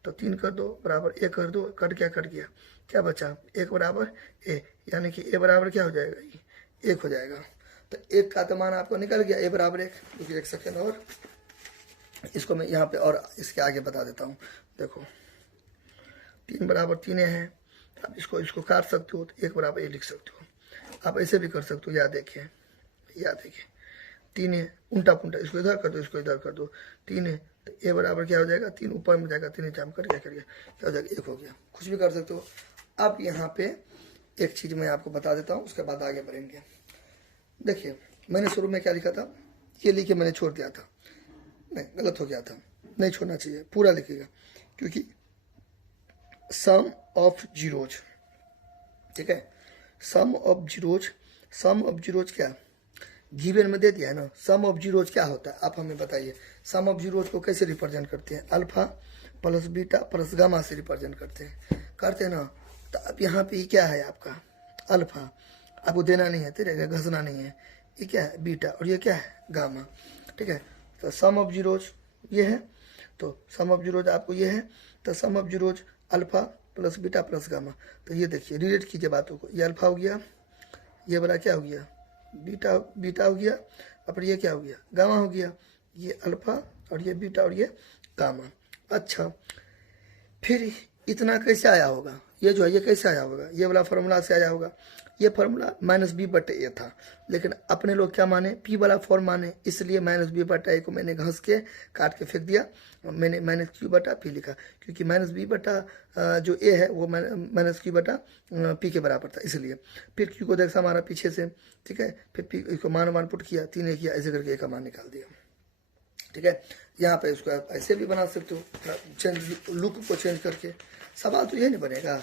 तो 3 कर दो बराबर a कर दो, कट गया, क्या बचा, 1 बराबर a, यानी कि a बराबर क्या हो जाएगा, 1 हो जाएगा। तो 1 का तो मान आपको निकल गया, a बराबर 1, क्योंकि 1 सेकेंड और इसको मैं यहाँ पे और इसके आगे बता देता हूँ। देखो 3 बराबर 3a है, अब इसको काट सकते हो, तो 1 बराबर a लिख सकते हो। आप ऐसे भी कर सकते हो, याद देखिए 3a उल्टा पुल्टा, इसको इधर कर दो, इसको इधर कर दो, 3a, तो a बराबर क्या हो जाएगा, 3 ऊपर में जाएगा, 3 जाम कर गया, क्या हो जाएगा, 1 हो गया। कुछ भी कर सकते हो। अब यहाँ पे एक चीज़ मैं आपको बता देता हूँ, उसके बाद आगे बढ़ेंगे। देखिए मैंने शुरू में क्या लिखा था, ये लिखे मैंने छोड़ दिया था, नहीं गलत हो गया था, नहीं छोड़ना चाहिए, पूरा लिखिएगा, क्योंकि सम ऑफ जीरोज, ठीक है, सम ऑफ जीरोज क्या गिवन में दे दिया है ना। सम ऑफ जीरोज क्या होता है, आप हमें बताइए, सम ऑफ जीरोज को कैसे रिप्रेजेंट करते हैं, alpha plus beta plus gamma से रिप्रेजेंट करते हैं ना। तो अब यहाँ पे क्या है आपका अल्फा, आपको देना नहीं है, तेरे घसना नहीं है, ये क्या है बीटा, और ये क्या है गामा, ठीक है। तो सम ऑफ जीरोज ये है, तो सम ऑफ जीरोज आपको ये है, तो sum of zeros alpha plus beta plus gamma. तो ये देखिए रिलेट कीजिए बातों को, ये अल्फा हो गया, ये बड़ा क्या हो गया, बीटा हो गया, और फिर ये क्या हो गया, गामा हो गया, ये अल्फा और ये बीटा और ये गामा। अच्छा फिर इतना कैसे आया होगा, ये जो है ये कैसे आया होगा, ये वाला फार्मूला से आया होगा। ये फार्मूला -b/a था, लेकिन अपने लोग क्या माने, p वाला फॉर्म माने, इसलिए -b/a को मैंने घस के काट के फेंक दिया, मैंने -q/p लिखा, क्योंकि -b/ जो a है वो -q/p के बराबर था, इसलिए। फिर q को देखा हमारा पीछे से, ठीक है, फिर p इसको मान पुट किया, 3a किया, ऐसे करके a का मान निकाल दिया, ठीक है। यहाँ पे इसको आप ऐसे भी बना सकते हो, चेंज लुक को चेंज करके। सवाल तो ये नहीं बनेगा,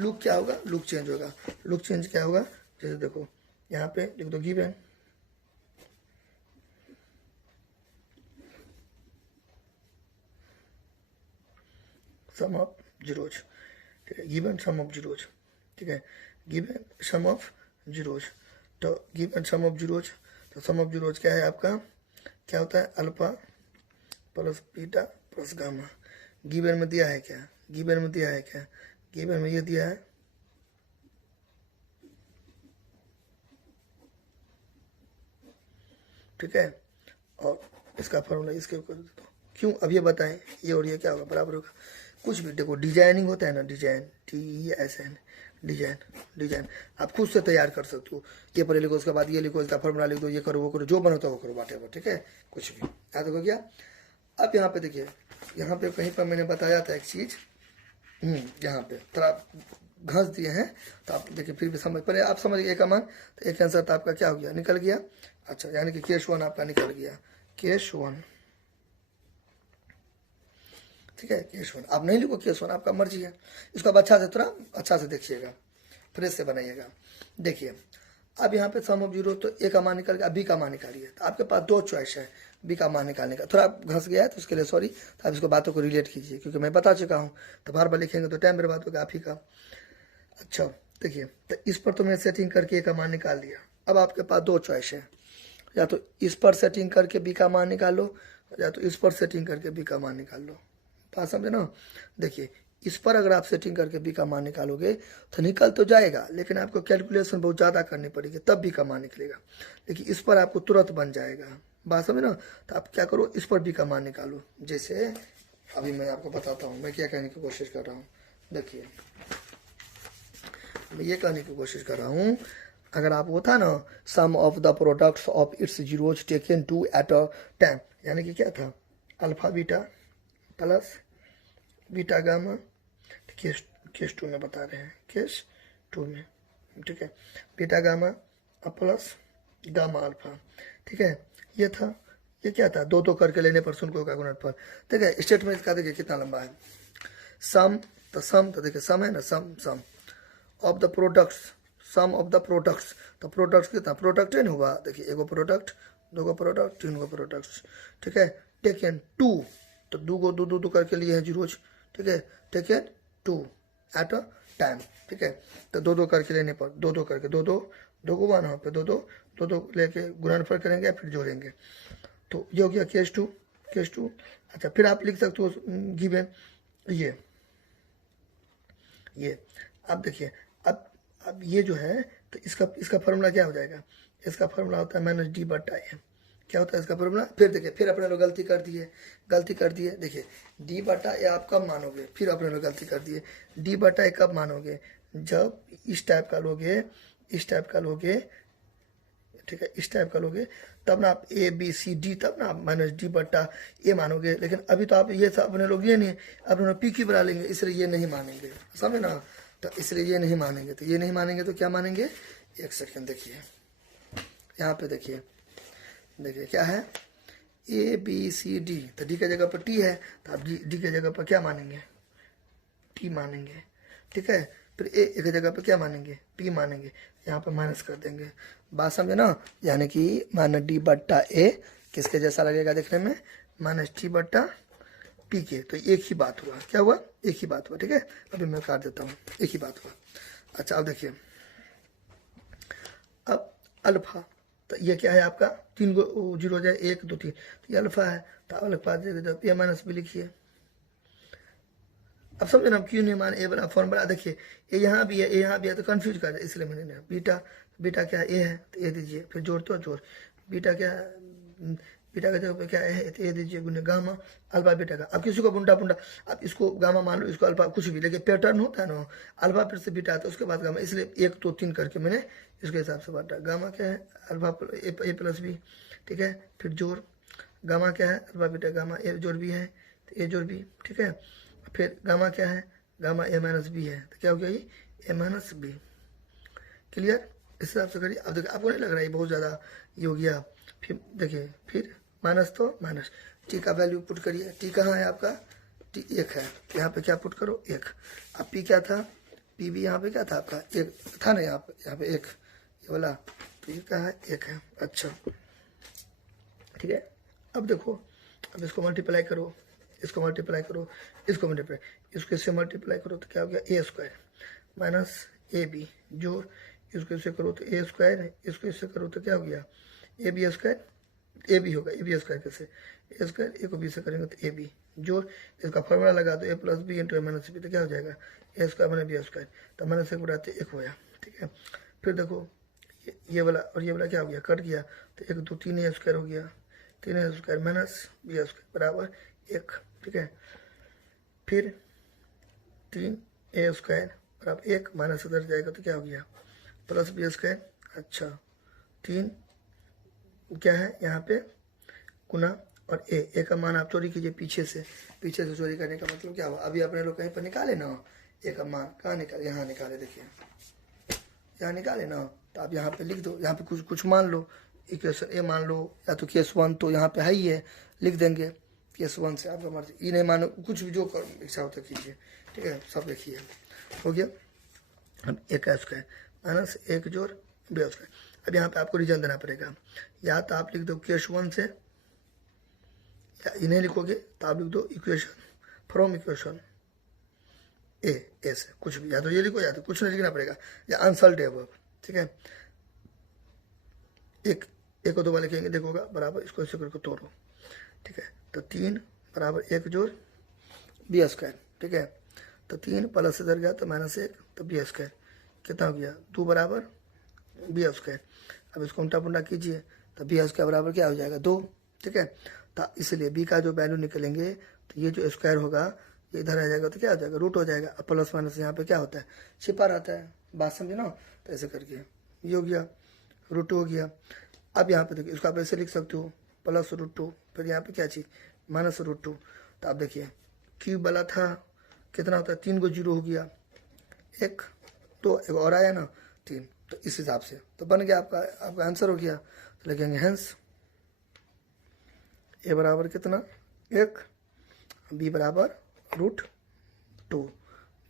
लुक क्या होगा, लुक चेंज होगा। लुक चेंज क्या होगा, जैसे देखो यहाँ पे लिख दो गिवन सम ऑफ जीरोज, ठीक है, गिवन सम ऑफ जीरोज, ठीक है, गिवन सम ऑफ जीरोज। तो गिवन सम ऑफ जीरोज, तो सम ऑफ जीरोज क्या है आपका, क्या होता है, alpha plus beta plus gamma. Given में दिया है क्या, गिवन में दिया है क्या, गिवन में ये दिया है, ठीक है, और इसका फॉर्मूला इसके ऊपर देता हूँ। क्यों, अब ये बताएं, ये और ये क्या होगा, बराबर होगा। कुछ भी देखो डिजाइनिंग होता है ना, डिजाइन, TESN, डिजाइन आप खुद से तैयार कर सकते हो। ये पढ़े लिखो, उसके बाद ये लिखो, इसका फॉर्मूला लिख दो, ये करो वो करो, जो बनो तो वो करो, बाटे, ठीक है, कुछ भी याद हो गया। अब यहाँ पे देखिए, यहाँ पे कहीं पर मैंने बताया था एक चीज़, यहाँ पे थोड़ा घस दिए हैं, तो आप देखिए फिर भी समझ पड़े, आप समझ गए का मान, तो एक आंसर तो आपका क्या हो गया, निकल गया। अच्छा यानी कि केस 1 आपका निकल गया, केस 1, ठीक है, केस 1। आप नहीं लिखो केस 1, आपका मर्जी है। इसको अब अच्छा से थोड़ा अच्छा से देखिएगा, फ्रेश से बनाइएगा। देखिए अब यहाँ पे सम ऑफ जीरो, तो ए का मान निकल गया, बी का मान निकालिए। तो आपके पास 2 चॉइस है बी का मान निकालने का, थोड़ा घस गया है तो उसके लिए सॉरी। तो आप इसको बातों को रिलेट कीजिए, क्योंकि मैं बता चुका हूँ, तो बार बार लिखेंगे तो टाइम बर्बाद होगा आप ही का। अच्छा देखिए, तो इस पर तो मैंने सेटिंग करके ए का मान निकाल दिया। अब आपके पास 2 चॉइस है, या तो इस पर सेटिंग करके बी का मान निकाल लो, या तो इस पर सेटिंग करके बी का मान निकाल लो। बात समझे ना। देखिए इस पर अगर आप सेटिंग करके बी का मान निकालोगे तो निकल तो जाएगा, लेकिन आपको कैलकुलेशन बहुत ज़्यादा करनी पड़ेगी, तब बी का मान निकलेगा। लेकिन इस पर आपको तुरंत बन जाएगा, बात समझ ना। तो आप क्या करो, इस पर बी का मान निकालो। जैसे अभी मैं आपको बताता हूँ मैं क्या कहने की कोशिश कर रहा हूँ। देखिए मैं ये कहने की कोशिश कर रहा हूँ, अगर आप वो था ना, sum of the products of its zeros taken two at a time, यानी कि क्या था, alpha beta plus beta gamma, case 2 में बता रहे हैं, केस 2 में, ठीक है, beta gamma plus gamma alpha, ठीक है। ये था, ये क्या था, दो दो करके लेने पर शून्य का गुणनफल। ठीक है, स्टेटमेंट का देखिए कितना लंबा है। सम तो देखिए सम है ना, sum of the products, sum of the products, तो प्रोडक्ट्स कितना, प्रोडक्ट है ना होगा, देखिए एगो प्रोडक्ट, दो गो प्रोडक्ट, तीन गो प्रोडक्ट्स, ठीक है। टेकन टू, तो दो गो दो दो दो करके लिए हैं जीरोज, ठीक है। Taken two at a time, ठीक है। तो दो दो करके लेने पर दो दो करके, दो दो को वन पे दो दो लेके गुणनफल करेंगे फिर जोड़ेंगे। तो ये हो गया केस 2। अच्छा, फिर आप लिख सकते हो गिवन ये अब देखिए, अब ये जो है, तो इसका फॉर्मूला क्या हो जाएगा, इसका फॉर्मूला होता है माइनस डी बटा ए। क्या होता है इसका फॉर्मूला, फिर देखिए, फिर अपने लोग गलती कर दिए। देखिए डी बटा ए आप कब मानोगे, फिर अपने लोग गलती कर दिए, डी बटा ए कब मानोगे, जब इस टाइप का लोगे, ठीक है, इस टाइप का लोगे, तब ना आप ए बी सी डी, तब ना आप माइनस डी बटा ए मानोगे। लेकिन अभी तो आप ये सब अपने लोग ये नहीं, अपने लोग पी की बना लेंगे, इसलिए ये नहीं मानेंगे, समझे ना। तो इसलिए ये नहीं मानेंगे, तो ये नहीं मानेंगे तो क्या मानेंगे, एक सेकेंड देखिए, यहाँ पे देखिए क्या है, ए बी सी डी, तो डी की जगह पर टी है, तो आप डी की जगह पर क्या मानेंगे, टी मानेंगे, ठीक है। फिर ए की जगह पर क्या मानेंगे, पी मानेंगे, यहाँ पर माइनस कर देंगे। बात समझे ना, यानी कि माइनस डी बट्टा ए किसके जैसा लगेगा देखने में, माइनस टी बट्टा पी के। तो एक ही बात हुआ, क्या हुआ, एक ही बात हुआ, ठीक है। अभी मैं काट देता हूँ, एक ही बात हुआ। अच्छा अब देखिए, अब अल्फा, तो ये क्या है आपका, तीन गो जीरो जाए, 1 2 3, तो ये अल्फा है, तो अल्फा ये माइनस भी लिखिए। अब समझे ना, क्यों नहीं मान ए बना फॉर्मूला, देखिए ये यहाँ भी है, तो कंफ्यूज कर दे, इसलिए मैंने बीटा क्या है, ए है, तो ए दीजिए, फिर जोड़ बीटा क्या है, बीटा का जगह पे क्या है, तो ए दीजिए, गुने गामा अल्फा बीटा का। अब किसी को पुंडा आप इसको गामा मान लो, इसको अल्फा, कुछ भी, लेकिन पैटर्न होता है ना, अल्फा फिर से बीटा आता है, उसके बाद गामा, इसलिए 1 2 3 करके मैंने इसके हिसाब से बांटा। गामा क्या है, अल्फा ए प्लस बी, ठीक है। फिर जोड़, गामा क्या है, अल्फा बीटा गामा, ए जोड़ बी है, तो ए जोड़ बी, ठीक है। फिर गामा क्या है, गामा ए माइनस बी है, तो क्या हो गया ये, ए माइनस बी। क्लियर, इस हिसाब से करिए। अब देखिए आपको नहीं लग रहा है बहुत ज़्यादा ये हो गया। फिर देखिए, फिर माइनस, तो माइनस टी का वैल्यू पुट करिए, टी कहाँ है आपका, टी 1 है, यहाँ पे क्या पुट करो, 1। अब पी क्या था, पी भी यहाँ पे क्या था आपका, 1 था ना, यहाँ पे 1 ये वाला, तो ये क्या है, 1 है। अच्छा ठीक है, अब देखो, अब इसको मल्टीप्लाई करो, इसको मल्टीप्लाई करो, इसको इससे मल्टीप्लाई करो, तो क्या हो गया, ए स्क्वायर माइनस ए बी, जोड़, इसको इससे करो तो ए स्क्वायर, इसको इससे करो तो क्या हो गया, A B square, A B होगा, ए बी स्क्वायर कैसे, ए स्क्वायर, ए को बी से करेंगे तो ए बी, जोड़, इसका फॉर्मूला लगा दो, ए प्लस बी इंटू ए माइनस बी, तो क्या हो जाएगा, ए स्क्वायर माइनस बी स्क्वायर, तो माइनस 1 बढ़ाते 1 हो गया, ठीक है। फिर देखो ये वाला और ये वाला क्या हो गया, कट गया, तो 1 2 3 ए स्क्वायर हो गया, 3 ए स्क्वायर माइनस बी स्क्वायर बराबर 1, ठीक है। फिर 3 ए स्क्वायर बराबर 1, माइनस इधर जाएगा तो क्या हो गया, प्लस बी स्क्वायर। अच्छा 3 क्या है यहाँ पे गुना, और ए का मान आप चोरी कीजिए पीछे से चोरी करने का मतलब क्या हुआ, अभी अपने लोग कहीं पर निकाले ना, ए का मान कहाँ निकाले, यहाँ निकाले, देखिए यहाँ निकाले ना, तो आप यहाँ पे लिख दो, यहाँ पे कुछ मान लो, इक्वेशन ए मान लो, या तो केस 1 तो यहाँ पे है ही है, लिख देंगे केस 1 से, आपका मर्जी, ये नहीं मानो, कुछ भी जो इच्छा होता कीजिए, ठीक है। सब लिखिए, हो गया। अब ए का स्क्वायर माइनस 1 जोड़ बी स्क्वायर। अब यहाँ पे आपको रीजन देना पड़ेगा, या तो आप लिख दो केस 1 से, या इन्हें लिखोगे तो आप लिख दो इक्वेशन फ्रॉम इक्वेशन ए से, कुछ भी, या तो ये लिखो या तो कुछ नहीं लिखना पड़ेगा, या आंसर डे अब, ठीक है। एक को 2 बार लिखेंगे, देखोगा बराबर, इसको ऐसे करके तोड़ो, ठीक है। तो 3 बराबर 1 जोड़ बी स्क्वायर, ठीक है। तो 3 प्लस इधर गया तो माइनस 1, तो बी स्क्वायर कितना हो गया, 2 बराबर बी स्क्वायर। अब इसको उल्टा पुल्टा कीजिए, तो बी स्क्वायर बराबर क्या हो जाएगा 2, ठीक है। तो इसलिए बी का जो वैल्यू निकलेंगे तो ये जो स्क्वायर होगा ये इधर आ जाएगा तो क्या हो जाएगा रूट हो जाएगा। अब प्लस माइनस यहाँ पे क्या होता है छिपा रहता है, बात समझे ना। तो ऐसे करके ये हो गया रूट 2 हो गया। अब यहाँ पे देखिए इसको आप ऐसे लिख सकते हो प्लस रूट 2, फिर यहाँ पे क्या चीज़ माइनस रूट 2। तो आप देखिए क्यूब वाला था कितना होता है 3 को 0 हो गया, 1 2 एक और आया ना 3, तो इस हिसाब से तो बन गया आपका आंसर हो गया। तो लिखेंगे हेंस ए बराबर कितना 1, बी बराबर रूट 2,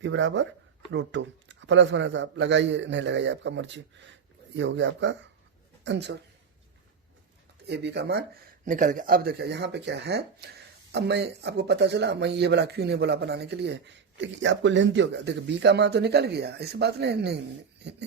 बी बराबर रूट 2। प्लस माइनस आप लगाइए नहीं लगाइए आपका मर्जी, ये हो गया आपका आंसर। ए बी का मान निकल गया। अब देखिए यहाँ पे क्या है, अब मैं आपको पता चला मैं ये वाला क्यों नहीं बोला बनाने के लिए, देखिए आपको लेंथी हो गया। देखिए बी का मान तो निकल गया, ऐसी बात नहीं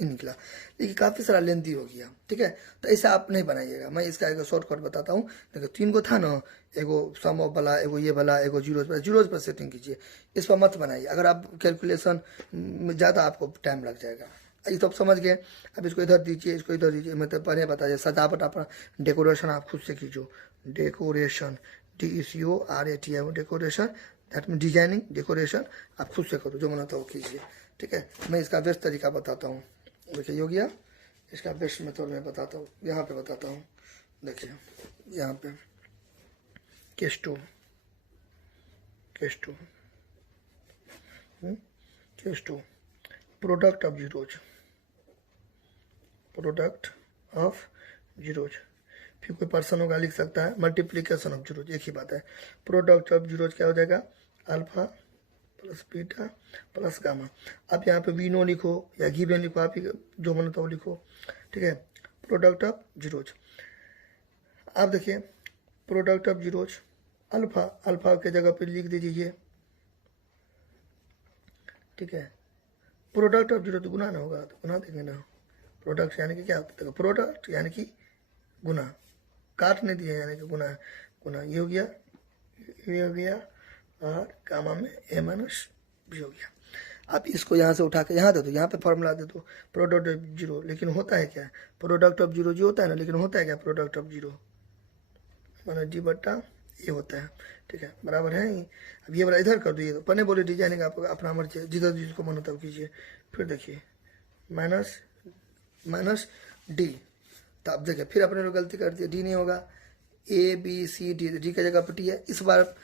निकला, लेकिन काफ़ी सारा लेंथी हो गया, ठीक है। तो ऐसा आप नहीं बनाइएगा, मैं इसका एक शॉर्टकट बताता हूँ। देखिए 3 को था ना, एगो सम ऑफ वाला, एगो ये वाला, एगो जीरोज पर सेटिंग कीजिए, इस पर मत बनाइए। अगर आप कैलकुलेशन में ज़्यादा आपको टाइम लग जाएगा। ये तो आप समझ गए। अब इसको इधर दीजिए, इसको इधर दीजिए, मतलब पहले बताइए सजावट अपना डेकोरेशन आप खुद से कीजिए। Decoration DECORATION decoration, that mean designing decoration आप खुद से करो, जो मनाता हो कीजिए, ठीक है। मैं इसका बेस्ट तरीका बताता हूँ। देखिए ये हो गया, इसका बेस्ट मेथड मैं बताता हूँ, यहाँ पे बताता हूँ। देखिए यहाँ पे case two product of zeros, फिर कोई पर्सन होगा लिख सकता है मल्टीप्लीकेशन ऑफ जीरोज, एक ही बात है। प्रोडक्ट ऑफ जीरोज क्या हो जाएगा alpha plus beta plus gamma. आप यहाँ पे वी नो लिखो या गिवन लिखो, आप ही जो मन तो लिखो, ठीक है। प्रोडक्ट ऑफ जीरोज, आप देखिए प्रोडक्ट ऑफ जीरोज अल्फा के जगह पे लिख दीजिए, ठीक है। प्रोडक्ट ऑफ जीरो तो गुना ना होगा, तो गुना देंगे ना। प्रोडक्ट यानी कि क्या होता है, प्रोडक्ट यानी कि गुना, काट नहीं दिया यानी कि गुना गुना। ये हो गया और गामा में ए माइनस बी हो गया। आप इसको यहाँ से उठा के यहाँ दे दो, यहाँ पे फॉर्मूला दे दो प्रोडक्ट ऑफ जीरो, लेकिन होता है क्या प्रोडक्ट ऑफ जीरो जी होता है ना, लेकिन होता है क्या प्रोडक्ट ऑफ जीरो माइनस जी बट्टा ये होता है, ठीक है, बराबर है। अब ये वाला इधर कर दो, ये तो पन्ने बोले डिजाइनिंग आप अपना मर्जी जिधर जिसको मन होता है कीजिए। फिर देखिए माइनस डी, तो आप देखिए फिर अपने लोग गलती कर दिए, डी नहीं होगा, A B C D, D की जगह पर टी है। इस बार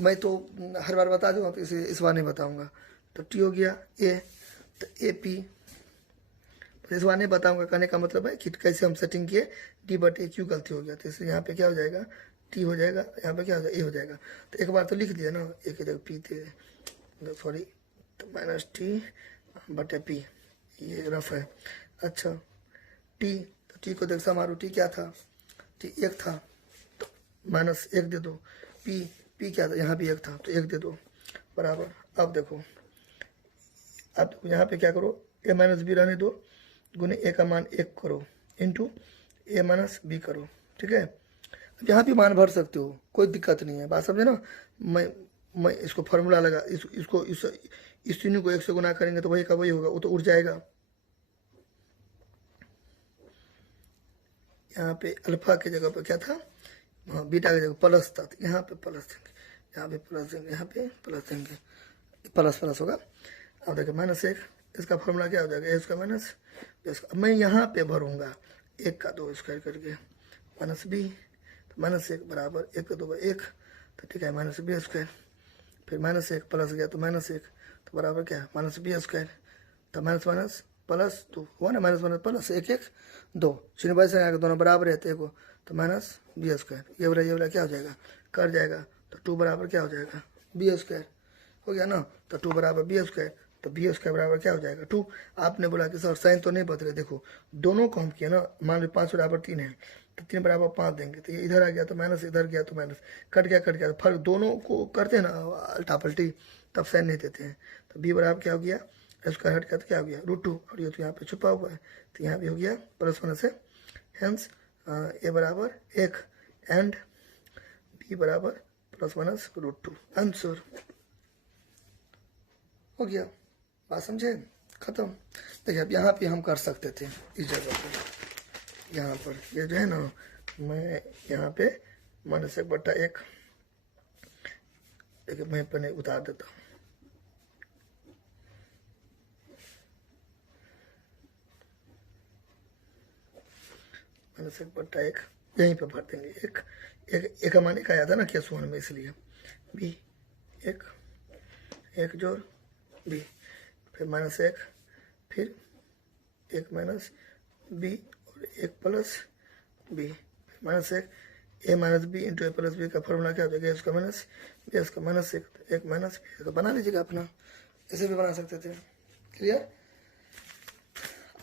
मैं तो हर बार बता दूँगा, तो इस बार नहीं बताऊँगा। तो टी हो गया ए, तो ए पी इस बार नहीं बताऊँगा। कहने का मतलब है कि कैसे हम सेटिंग किए, डी बट ए क्यों गलती हो गया, तो इसलिए यहाँ पे क्या हो जाएगा टी हो जाएगा, यहाँ पे क्या हो जाएगा ए हो जाएगा। तो एक बार तो लिख दिया ना, ए की जगह पी थे, सॉरी, तो माइनस टी बटे पी, ये रफ है। अच्छा टी, तो टी को देख समारो, टी क्या था, टी 1 था, तो माइनस 1 दे दो। पी क्या था, यहाँ भी 1 था, तो 1 दे दो, बराबर। अब देखो यहाँ पे क्या करो, ए माइनस बी रहने दो, गुने ए का मान 1 करो, इंटू ए माइनस बी करो, ठीक है। अब यहाँ भी मान भर सकते हो, कोई दिक्कत नहीं है, बात समझे ना। मैं इसको फार्मूला लगा, इसको इस तीनों को 1 से गुना करेंगे तो वही का वही होगा, वो तो उड़ जाएगा। यहाँ पे अल्फा की जगह पर क्या था, हाँ बीटा की जगह प्लस था, तो यहाँ पे प्लस देंगे, यहाँ पे प्लस देंगे, यहाँ पे प्लस देंगे, प्लस प्लस होगा। अब देखिए -1, इसका फॉर्मूला क्या हो जाएगा, ए स्क्वायर माइनस बी स्क्वायर। मैं यहाँ पे भरूंगा 1 का 2 स्क्वायर करके, माइनस बी, तो -1 बराबर 1 का 2 1, तो ठीक है माइनस बी स्क्वायर। फिर -1 प्लस गया तो -1, तो बराबर क्या है माइनस बी स्क्वायर। तो माइनस माइनस प्लस 2 हुआ ना, माइनस प्लस 1 1 2, शून्य बाई से आगे दोनों बराबर रहते हैं, तो माइनस बी स्क्वायर। ये वाला क्या हो जाएगा कर जाएगा, तो 2 बराबर क्या हो जाएगा बी स्क्वायर हो गया ना। तो 2 बराबर बी स्क्वायर, तो बी स्क्वायर बराबर क्या हो जाएगा 2। आपने बोला कि सर साइन तो नहीं बदले, देखो दोनों को हम किया ना, मान लो 5 बराबर 3 है, तो 3 बराबर 5 देंगे, तो ये इधर आ गया तो माइनस, इधर गया तो माइनस, कट गया तो फर्क दोनों को करते हैं ना अल्टा पल्टी, तब साइन नहीं देते हैं। तो बी बराबर क्या हो गया स्क्वायर हट गया तो क्या हो गया √2, और ये तो यहाँ पे छुपा हुआ है, तो यहाँ भी हो गया +1 से। हेंस ए बराबर 1 एंड बी बराबर +1 √2, आंसर हो गया। बात समझे, खत्म। देखिए अब यहाँ पे हम कर सकते थे इस जगह पे, यहाँ पर ये जो है ना, मैं यहाँ पे -1/1 मैं अपने उतार देता हूँ। -1/1 यहीं पे भर देंगे। एक का मान 1 आया था ना केस 1 में, इसलिए बी 1 जोड़ बी, फिर -1, फिर 1 माइनस बी और 1 प्लस बी, -1 ए माइनस बी इंटू ए प्लस बी का फॉर्मूला क्या हो जाएगा, इसका माइनस बी इसका -1 माइनस बी, तो बना लीजिएगा अपना, ऐसे भी बना सकते थे। क्लियर।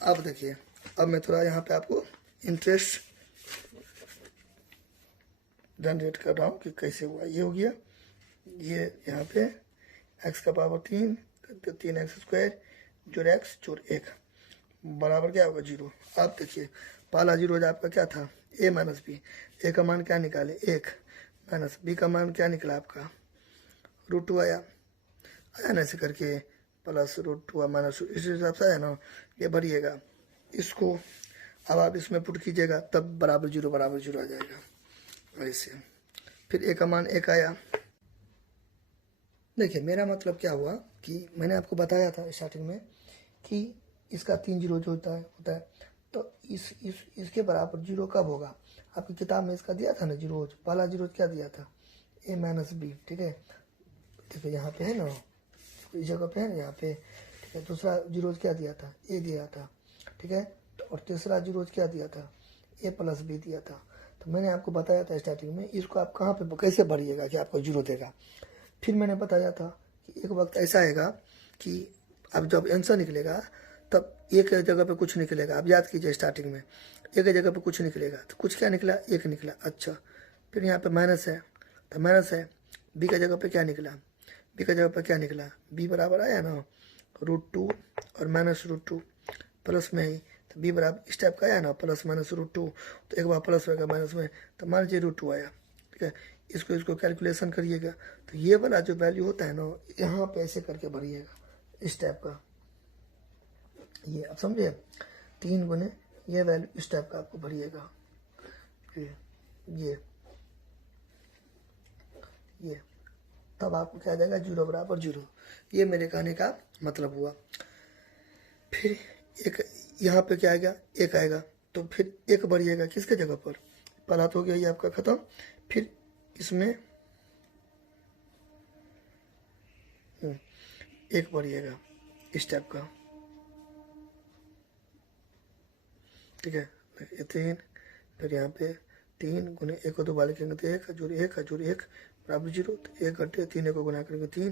अब देखिए, अब मैं थोड़ा यहाँ पे आपको इंटरेस्ट जनरेट कर रहा हूँ कि कैसे हुआ। ये हो गया, ये यहाँ पे x का पावर 3 3x² जोड़ x जोड़ 1 बराबर क्या होगा 0। अब देखिए पहला 0 आपका क्या था, a माइनस बी। ए का मान क्या निकाले 1, माइनस बी का मान क्या निकला आपका √2 आया ना, ऐसे करके प्लस √2 माइनस, इस हिसाब से आया ना। ये भरिएगा इसको, अब आप इसमें पुट कीजिएगा, तब बराबर 0 आ जाएगा ऐसे। फिर ए का मान 1 आया। देखिए मेरा मतलब क्या हुआ कि मैंने आपको बताया था स्टार्टिंग में कि इसका 3 0 जो होता है तो इसके बराबर 0 कब होगा। आपकी किताब में इसका दिया था ना 0, पहला 0 क्या दिया था a माइनस बी, ठीक है। देखो यहाँ पे है ना, इस जगह पे है ना यहाँ पे, ठीक है। दूसरा 0 क्या दिया था, a दिया था, ठीक है। तो और तीसरा 0 क्या दिया था, a प्लस बी दिया था। तो मैंने आपको बताया था स्टार्टिंग में, इसको आप कहाँ पे कैसे भरिएगा कि आपको 0 देगा। फिर मैंने बताया था कि एक वक्त ऐसा आएगा कि अब जब आंसर निकलेगा तब एक जगह पे कुछ निकलेगा। आप याद कीजिए स्टार्टिंग में एक जगह पे कुछ निकलेगा, तो कुछ क्या निकला 1 निकला। अच्छा, फिर यहाँ पे माइनस है तो माइनस है, बी का जगह पे क्या निकला, बी का जगह पे क्या निकला, बी बराबर आया ना √2 और -√2 प्लस में ही, तो बी बराबर इस टाइप का आया ना प्लस -√2, तो एक बार प्लस होगा माइनस में, तो मान लीजिए √2 आया, ठीक है। इसको कैलकुलेशन करिएगा, तो ये वाला जो वैल्यू होता है ना यहाँ पे ऐसे करके भरिएगा इस टाइप का। ये आप समझे, 3 गुने ये वैल्यू इस टाइप का आपको भरिएगा। ये तब आपको क्या जाएगा 0 बराबर 0। ये मेरे कहने का मतलब हुआ। फिर एक यहाँ पे क्या आएगा 1 आएगा, तो फिर 1 बढ़िएगा किसके जगह पर, पहला तो हो गया ये आपका खत्म। फिर इसमें 1 बढ़िएगा इस टाइप का, ठीक है। ये 3, फिर यहाँ पे 3 गुने 1 को 2 बार लिखेंगे तो 1 जोड़ 1 बराबर 0, तो 1 घटे 3 को गुना करेंगे 3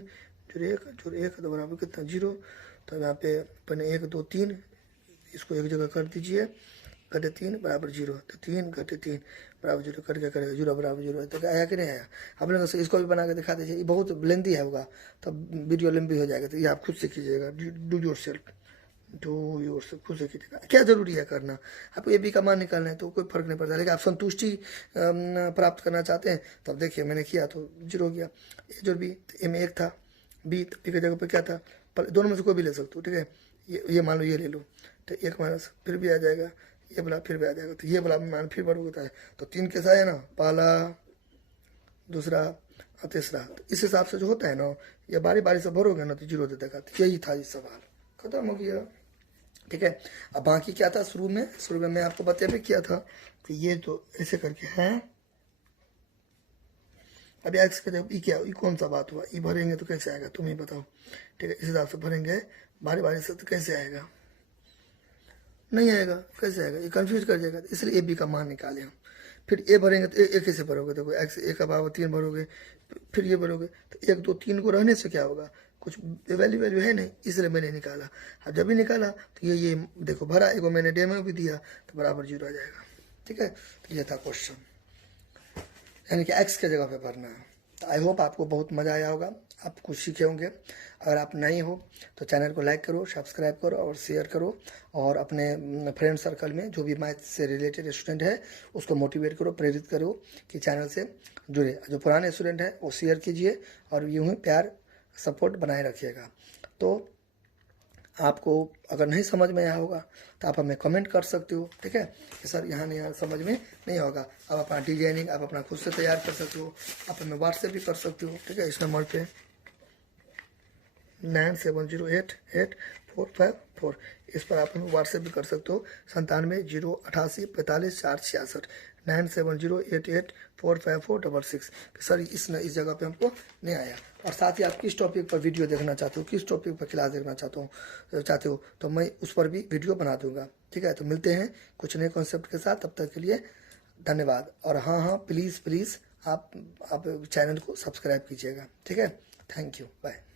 जोड़ 1 तो बराबर कितना 0। तो यहाँ पे अपने 1 2 3 इसको एक जगह कर दीजिए, घटे 3 बराबर 0, तो 3 घटे 3 बराबर 0 करके करेगा 0 बराबर 0। तो आया कि नहीं आया। आप लोग इसको भी बना के दिखा दीजिए, ये बहुत लेंथी है होगा तब वीडियो लंबी हो जाएगा, तो ये आप खुद से कीजिएगा, डू योरसेल्फ खुद से कीजिएगा। क्या जरूरी है करना, आपको ए बी का मान निकालना है तो कोई फर्क नहीं पड़ता, लेकिन आप संतुष्टि प्राप्त करना चाहते हैं तब देखिए मैंने किया तो 0 हो गया। ए जोड़ बी, ए में 1 था, बी तो बी की जगह पे क्या था, दोनों में से कोई भी ले सकते हो, ठीक है। ये मान लो ये ले लो, तो 1 माइनस फिर भी आ जाएगा, ये वाला फिर भी आ जाएगा, तो ये वाला मान फिर बढ़ तो 3 कैसा है ना, पहला दूसरा और तीसरा। तो इस हिसाब से जो होता है ना, ये बारी बारी से भरोगे ना तो 0 दे देगा। तो यही था ये सवाल, खत्म हो गया, ठीक है। अब बाकी क्या था शुरू में मैं आपको बता भी किया था कि ये तो ऐसे करके है। अब एक्स का जब ई क्या, ई कौन सा बात हुआ, ई भरेंगे तो कैसे आएगा तुम ही बताओ, ठीक है। इस हिसाब से भरेंगे बारी बारी से तो कैसे आएगा, नहीं आएगा, कैसे आएगा, ये कंफ्यूज कर जाएगा। इसलिए ए बी का मान निकाले हम। फिर ए भरेंगे तो ए कैसे भरोगे, देखो एक्स ए का पावर 3 भरोगे, फिर ये भरोगे तो 1 2 3 को रहने से क्या होगा, कुछ वैल्यू है नहीं, इसलिए मैंने निकाला। अब जब भी निकाला तो ये देखो भरा, एगो मैंने डेमो भी दिया तो बराबर 0 आ जाएगा, ठीक है। तो ये था क्वेश्चन, यानी कि एक्स के जगह पे भरना है। तो आई होप आपको बहुत मज़ा आया होगा, आप कुछ सीखे होंगे। अगर आप नए हो तो चैनल को लाइक करो, सब्सक्राइब करो और शेयर करो, और अपने फ्रेंड सर्कल में जो भी मैथ से रिलेटेड स्टूडेंट है उसको मोटिवेट करो, प्रेरित करो कि चैनल से जुड़े। जो पुराने स्टूडेंट हैं वो शेयर कीजिए और यूँ ही प्यार सपोर्ट बनाए रखिएगा। तो आपको अगर नहीं समझ में आया होगा तो आप हमें कमेंट कर सकते हो, ठीक है, कि सर यहाँ समझ में नहीं होगा। आप अपना डिजाइनिंग आप अपना खुद से तैयार कर सकते हो, आप हमें व्हाट्सएप भी कर सकते हो, ठीक है, इस नंबर पे 97088454, इस पर आप हमें व्हाट्सएप भी कर सकते हो 9708845466 9708845466। सर इस जगह पे हमको नहीं आया। और साथ ही आप किस टॉपिक पर वीडियो देखना चाहते हो, किस टॉपिक पर क्लास देखना चाहते हो तो मैं उस पर भी वीडियो बना दूंगा, ठीक है। तो मिलते हैं कुछ नए कॉन्सेप्ट के साथ, तब तक के लिए धन्यवाद। और हाँ प्लीज़ आप चैनल को सब्सक्राइब कीजिएगा, ठीक है। Thank you, bye.